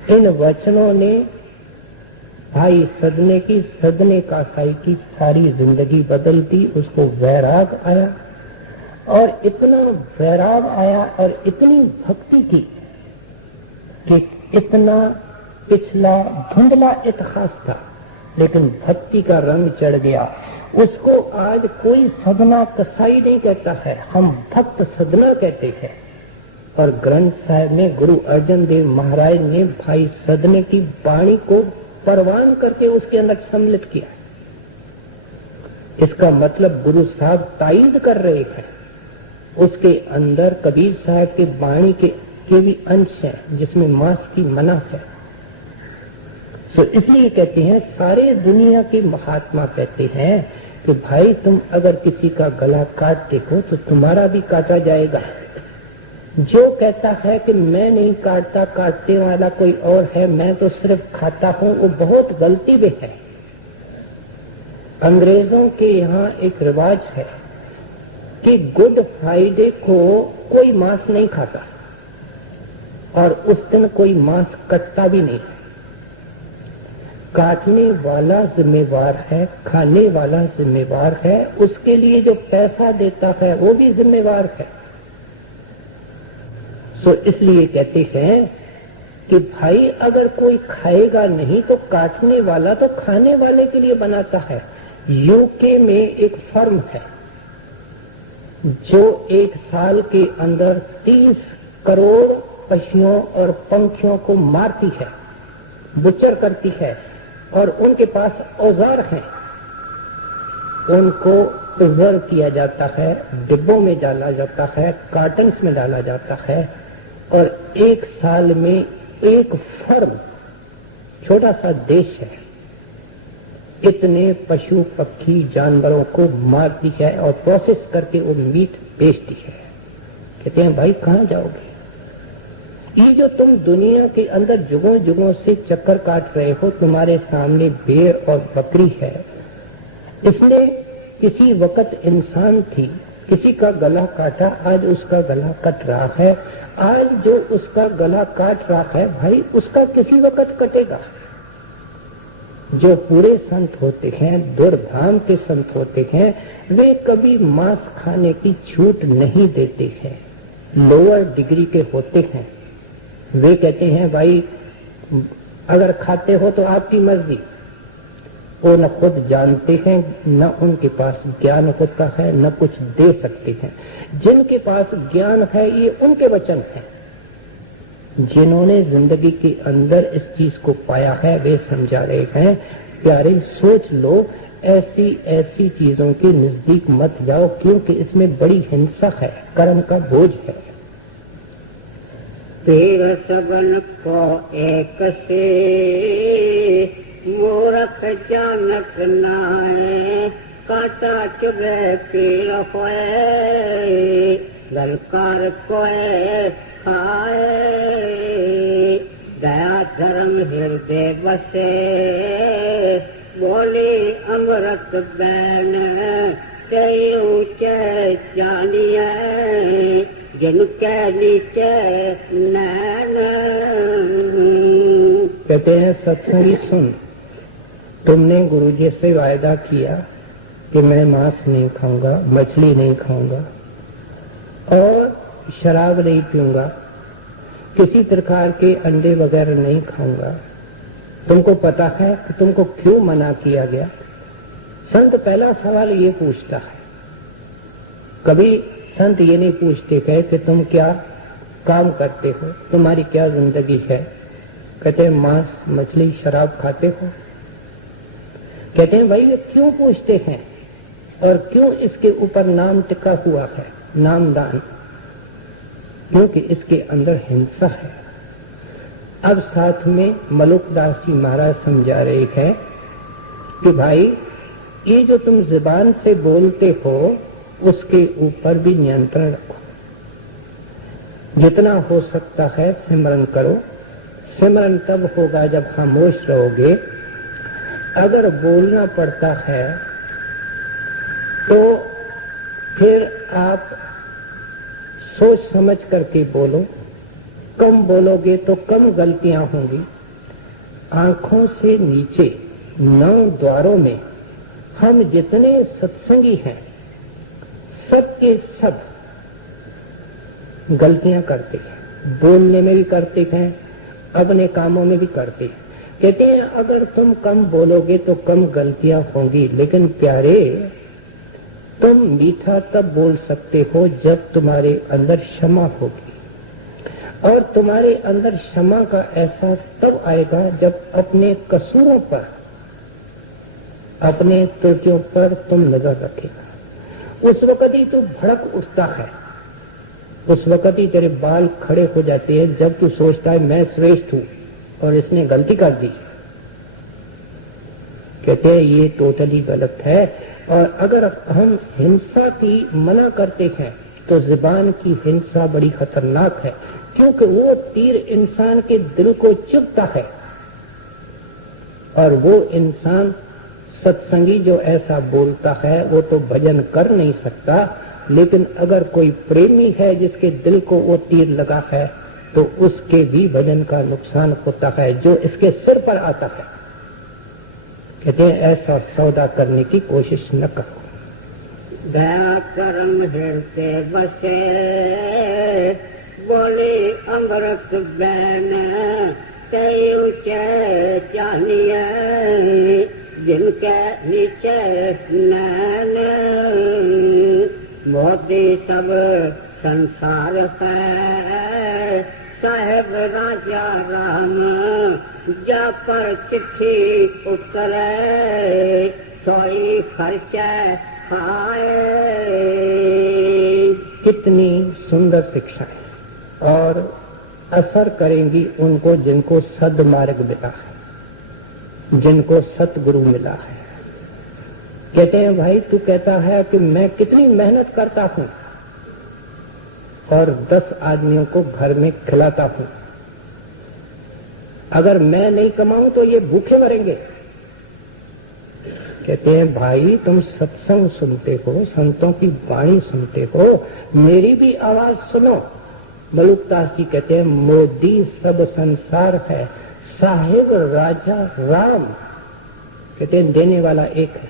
इन वचनों ने भाई सदने कासाई की सारी जिंदगी बदल दी। उसको वैराग आया, और इतना वैराग आया और इतनी भक्ति की कि इतना पिछला धुंधला इतिहास था, लेकिन भक्ति का रंग चढ़ गया। उसको आज कोई सदना कसाई नहीं कहता है, हम भक्त सदना कहते हैं। और ग्रंथ साहिब में गुरु अर्जन देव महाराज ने भाई सदने की वाणी को परवान करके उसके अंदर सम्मिलित किया। इसका मतलब गुरु साहब तायद कर रहे हैं, उसके अंदर कबीर साहब के वाणी के भी अंश हैं जिसमें मांस की मना है। तो इसलिए कहते हैं सारे दुनिया के महात्मा कहते हैं कि भाई तुम अगर किसी का गला काटते हो तो तुम्हारा भी काटा जाएगा। जो कहता है कि मैं नहीं काटता, काटने वाला कोई और है, मैं तो सिर्फ खाता हूं, वो बहुत गलती में है। अंग्रेजों के यहाँ एक रिवाज है कि गुड फ्राइडे को कोई मांस नहीं खाता, और उस दिन कोई मांस कटता भी नहीं। काटने वाला जिम्मेवार है, खाने वाला जिम्मेवार है, उसके लिए जो पैसा देता है वो भी जिम्मेवार है। तो इसलिए कहते हैं कि भाई अगर कोई खाएगा नहीं तो काटने वाला तो खाने वाले के लिए बनाता है। यूके में एक फर्म है जो एक साल के अंदर 30 करोड़ पशुओं और पंखियों को मारती है, बुचर करती है, और उनके पास औजार हैं। उनको प्रिजर्व किया जाता है, डिब्बों में डाला जाता है, कार्टन्स में डाला जाता है, और एक साल में एक फर्म, छोटा सा देश है, इतने पशु पक्षी जानवरों को मारती है और प्रोसेस करके वो मीट बेचती है। कहते हैं भाई कहाँ जाओगे? ये जो तुम दुनिया के अंदर जुगों जुगों से चक्कर काट रहे हो, तुम्हारे सामने भेड़ और बकरी है। इसने किसी वक्त इंसान थी, किसी का गला काटा, आज उसका गला कट रहा है। आज जो उसका गला काट रहा है भाई, उसका किसी वक्त कटेगा। जो पूरे संत होते हैं, दुर्धाम के संत होते हैं, वे कभी मांस खाने की छूट नहीं देते हैं। लोअर डिग्री के होते हैं, वे कहते हैं भाई अगर खाते हो तो आपकी मर्जी। वो न खुद जानते हैं, न उनके पास ज्ञान होता है, न कुछ दे सकते हैं। जिनके पास ज्ञान है ये उनके वचन हैं। जिन्होंने जिंदगी के अंदर इस चीज को पाया है वे समझा रहे हैं, प्यारे सोच लो, ऐसी ऐसी चीजों के नजदीक मत जाओ, क्योंकि इसमें बड़ी हिंसा है, कर्म का बोझ है। पीर सबन को एक से मूर्ख जानक नाए, काटा चुभे पीर होए, ललकार कोए खाए, दया धर्म हृदय बसे, बोली अमृत बैन, कई ऊंचे जानिए, जिनके नीचे नैन। कहते हैं सत्संगी सुन, तुमने गुरुजी से वायदा किया कि मैं मांस नहीं खाऊंगा, मछली नहीं खाऊंगा और शराब नहीं पीऊंगा, किसी प्रकार के अंडे वगैरह नहीं खाऊंगा। तुमको पता है कि तुमको क्यों मना किया गया? संत पहला सवाल ये पूछता है। कभी संत ये नहीं पूछते कि तुम क्या काम करते हो, तुम्हारी क्या जिंदगी है। कहते हैं मांस मछली शराब खाते हो। कहते हैं भाई ये क्यों पूछते हैं और क्यों इसके ऊपर नाम टिका हुआ है, नामदान? क्योंकि इसके अंदर हिंसा है। अब साथ में मलुकदास जी महाराज समझा रहे हैं कि भाई ये जो तुम जुबान से बोलते हो उसके ऊपर भी नियंत्रण रखो। जितना हो सकता है सिमरन करो। सिमरन तब होगा जब खामोश रहोगे। अगर बोलना पड़ता है तो फिर आप सोच समझ करके बोलो। कम बोलोगे तो कम गलतियां होंगी। आंखों से नीचे 9 द्वारों में हम जितने सत्संगी हैं सब के सब गलतियां करते हैं, बोलने में भी करते हैं, अपने कामों में भी करते हैं। कहते हैं अगर तुम कम बोलोगे तो कम गलतियां होंगी, लेकिन प्यारे तुम मीठा तब बोल सकते हो जब तुम्हारे अंदर क्षमा होगी, और तुम्हारे अंदर क्षमा का एहसास तब आएगा जब अपने कसूरों पर, अपने त्रुटियों पर तुम नजर रखेगा। उस वक्त ही तू भड़क उठता है, उस वक्त ही तेरे बाल खड़े हो जाते हैं जब तू सोचता है मैं श्रेष्ठ हूं और इसने गलती कर दी। कहते हैं ये टोटली गलत है। और अगर हम हिंसा की मना करते हैं तो जुबान की हिंसा बड़ी खतरनाक है, क्योंकि वो तीर इंसान के दिल को चुभता है। और वो इंसान सत्संगी जो ऐसा बोलता है वो तो भजन कर नहीं सकता, लेकिन अगर कोई प्रेमी है जिसके दिल को वो तीर लगा है तो उसके भी भजन का नुकसान होता है जो इसके सिर पर आता है। कहते हैं ऐसा सौदा करने की कोशिश न करो। दया करम हृदय बसे बोले अमृत बैन कई ऊंचे चानिए जिनके नीचे नैन मोदी सब संसार है साहेब राजा राम जा पर चिट्ठी उतरे सोई खर्चा खाए। कितनी सुंदर शिक्षा है और असर करेंगी उनको जिनको सद्मार्ग मिला है, जिनको सतगुरु मिला है। कहते हैं भाई तू कहता है कि मैं कितनी मेहनत करता हूं और 10 आदमियों को घर में खिलाता हूं, अगर मैं नहीं कमाऊं तो ये भूखे मरेंगे। कहते हैं भाई तुम सत्संग सुनते हो, संतों की वाणी सुनते हो, मेरी भी आवाज सुनो। मलुकदास जी कहते हैं मोदी सब संसार है साहेब राजा राम। कहते हैं देने वाला एक है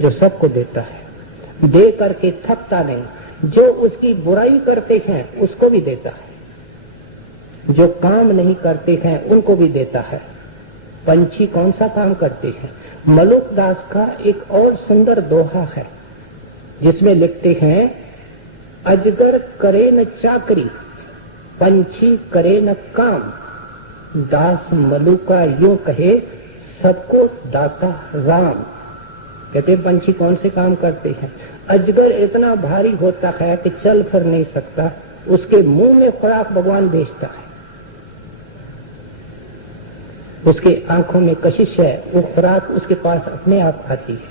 जो सबको देता है, दे करके थकता नहीं, जो उसकी बुराई करते हैं उसको भी देता है, जो काम नहीं करते हैं उनको भी देता है। पंछी कौन सा काम करते हैं? मलुकदास का एक और सुंदर दोहा है जिसमें लिखते हैं अजगर करे न चाकरी पंछी करे न काम, दास मलुका यूं कहे सबको दाता राम। कहते पंछी कौन से काम करते हैं? अजगर इतना भारी होता है कि चल फिर नहीं सकता, उसके मुंह में खुराक भगवान भेजता है, उसके आंखों में कशिश है, वो खुराक उसके पास अपने आप आती है।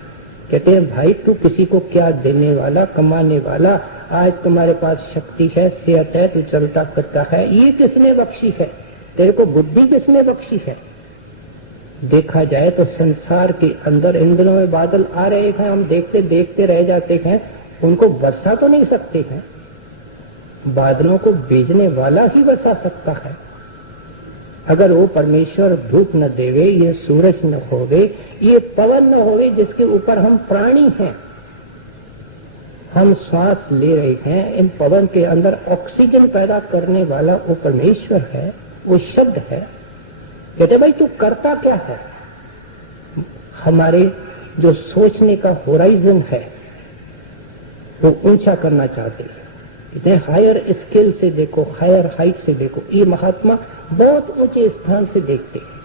कहते हैं भाई तू किसी को क्या देने वाला, कमाने वाला, आज तुम्हारे पास शक्ति है, सेहत है, तू चलता फिरता है, ये किसने बख्शी है? तेरे को बुद्धि किसने बख्शी है? देखा जाए तो संसार के अंदर इन दिनों में बादल आ रहे हैं, हम देखते देखते रह जाते हैं, उनको बरसा तो नहीं सकते हैं। बादलों को भेजने वाला ही बरसा सकता है। अगर वो परमेश्वर धूप न देवे, ये सूरज न होवे, ये पवन न होवे जिसके ऊपर हम प्राणी हैं, हम श्वास ले रहे हैं, इन पवन के अंदर ऑक्सीजन पैदा करने वाला वो परमेश्वर है, वो शब्द है। कहते भाई तू करता क्या है? हमारे जो सोचने का होराइजन है वो ऊंचा करना चाहते हैं। कहते हायर स्किल से देखो, हायर हाइट से देखो। ये महात्मा बहुत ऊंचे स्थान से देखते हैं।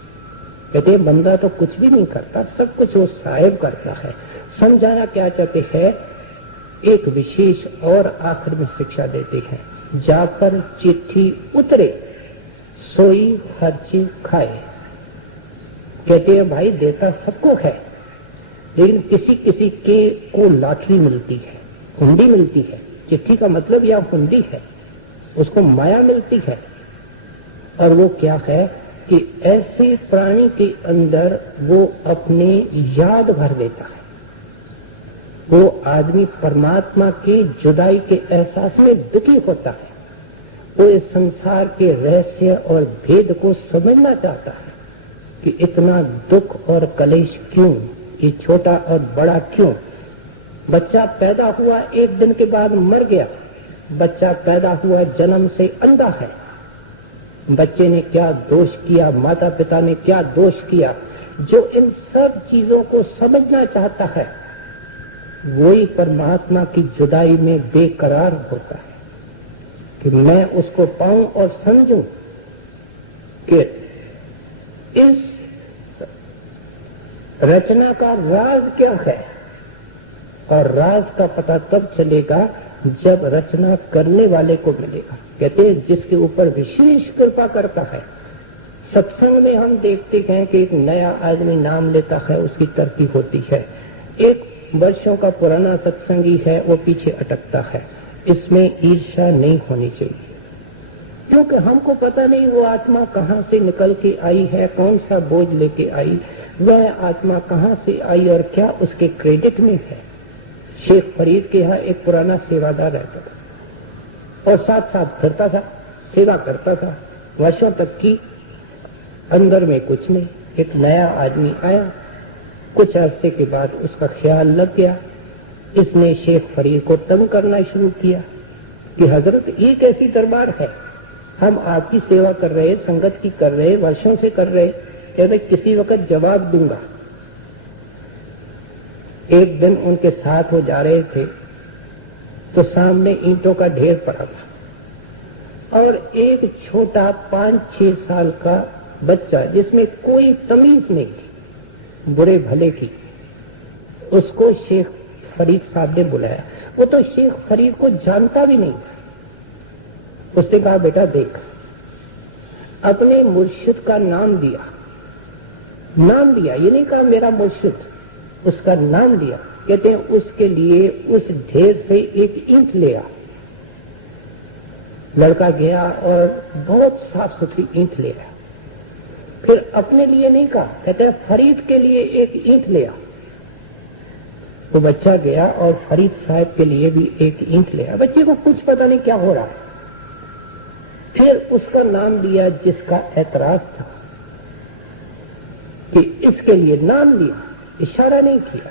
कहते बंदा तो कुछ भी नहीं करता, सब कुछ वो साहेब करता है। समझाना क्या चाहते हैं? एक विशेष और आखिर में शिक्षा देते हैं, जा पर चिट्ठी उतरे सोई हर चीज खाए। कहते हैं भाई देता सबको है, लेकिन किसी किसी के को लाटरी मिलती है, हुंडी मिलती है। चिट्ठी का मतलब यह हुंडी है, उसको माया मिलती है। और वो क्या है कि ऐसे प्राणी के अंदर वो अपने याद भर देता है। वो आदमी परमात्मा के जुदाई के एहसास में दुखी होता है। वो इस संसार के रहस्य और भेद को समझना चाहता है कि इतना दुख और कलेश क्यों, कि छोटा और बड़ा क्यों। बच्चा पैदा हुआ, एक दिन के बाद मर गया। बच्चा पैदा हुआ, जन्म से अंधा है। बच्चे ने क्या दोष किया, माता पिता ने क्या दोष किया? जो इन सब चीजों को समझना चाहता है वही परमात्मा की जुदाई में बेकरार होता है कि मैं उसको पाऊं और समझूं कि इस रचना का राज क्या है। और राज का पता तब चलेगा जब रचना करने वाले को मिलेगा। कहते हैं जिसके ऊपर विशेष कृपा करता है। सत्संग में हम देखते हैं कि एक नया आदमी नाम लेता है, उसकी तरक्की होती है। एक वर्षों का पुराना सत्संगी है, वो पीछे अटकता है। इसमें ईर्ष्या नहीं होनी चाहिए, क्योंकि हमको पता नहीं वो आत्मा कहाँ से निकल के आई है, कौन सा बोझ लेके आई, वह आत्मा कहाँ से आई और क्या उसके क्रेडिट में है। शेख फरीद के यहाँ एक पुराना सेवादार रहता था और साथ साथ फिरता था, सेवा करता था, वर्षों तक की। अंदर में कुछ नहीं, एक नया आदमी आया, कुछ अरसे के बाद उसका ख्याल लग गया, इसने शेख फरीद को तंग करना शुरू किया कि हजरत ये कैसी दरबार है, हम आपकी सेवा कर रहे, संगत की कर रहे, वर्षों से कर रहे, कहते किसी वक्त जवाब दूंगा। एक दिन उनके साथ हो जा रहे थे तो सामने ईंटों का ढेर पड़ा था और एक छोटा 5-6 साल का बच्चा जिसमें कोई तमीज नहीं थी, बुरे भले की, उसको शेख फरीद साहब ने बुलाया। वो तो शेख फरीद को जानता भी नहीं था। उसने कहा बेटा देख, अपने मुर्शिद का नाम दिया, ये नहीं कहा मेरा मुर्शिद, उसका नाम दिया। कहते हैं उसके लिए उस ढेर से एक ईंट ले आ। लड़का गया और बहुत साफ सुथरी ईंट ले आया। फिर अपने लिए नहीं कहा, कहते हैं फरीद के लिए एक ईंट ले आ। वो बच्चा गया और फरीद साहब के लिए भी एक ईंट ले आया। बच्चे को कुछ पता नहीं क्या हो रहा है। फिर उसका नाम लिया जिसका ऐतराज था कि इसके लिए नाम लिया, इशारा नहीं किया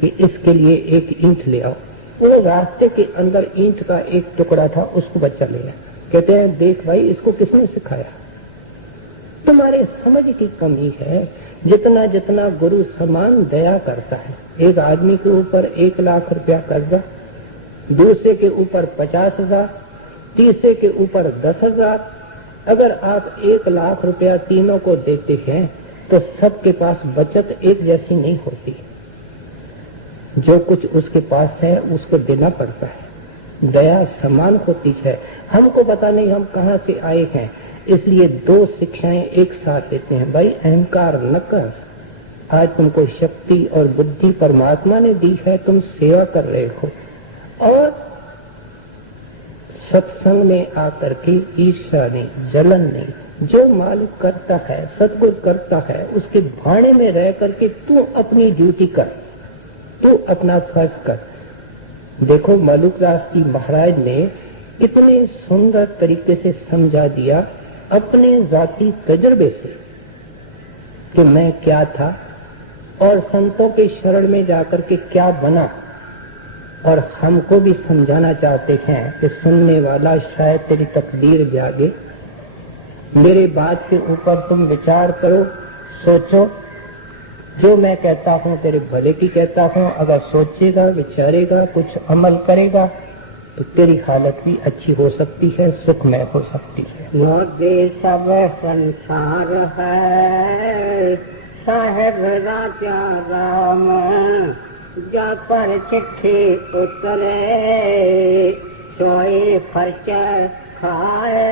कि इसके लिए एक ईंट ले आओ। वो रास्ते के अंदर ईंट का एक टुकड़ा था, उसको बच्चा ले आया। कहते हैं देख भाई, इसको किसने सिखाया? तुम्हारे समझ की कमी है। जितना जितना गुरु समान दया करता है, एक आदमी के ऊपर 1 लाख रुपया कर्जा, दूसरे के ऊपर 50,000, तीसरे के ऊपर 10,000। अगर आप 1 लाख रुपया तीनों को देते हैं तो सबके पास बचत एक जैसी नहीं होती। जो कुछ उसके पास है उसको देना पड़ता है। दया समान होती है। हमको पता नहीं हम कहाँ से आए हैं, इसलिए 2 शिक्षाएं एक साथ देते हैं। भाई अहंकार न कर, आज तुमको शक्ति और बुद्धि परमात्मा ने दी है, तुम सेवा कर रहे हो, और सत्संग में आकर के ईर्ष्या नहीं, जलन नहीं। जो मालिक करता है, सदगुरु करता है, उसके भाने में रह करके तू अपनी ड्यूटी कर, तू अपना फर्ज कर। देखो मलुकदास जी महाराज ने इतने सुंदर तरीके से समझा दिया अपने जाति तजुर्बे से कि मैं क्या था और संतों के शरण में जाकर के क्या बना। और हमको भी समझाना चाहते हैं कि सुनने वाला शायद तेरी तकदीर जागे, मेरे बात के ऊपर तुम विचार करो, सोचो। जो मैं कहता हूँ तेरे भले की कहता हूँ, अगर सोचेगा, विचारेगा, कुछ अमल करेगा तो तेरी हालत भी अच्छी हो सकती है, सुखमय हो सकती है। मोदी सब संसार है, साहेब राजा राम, जा पर चिट्ठी उतरे, सोए फर्श खाए।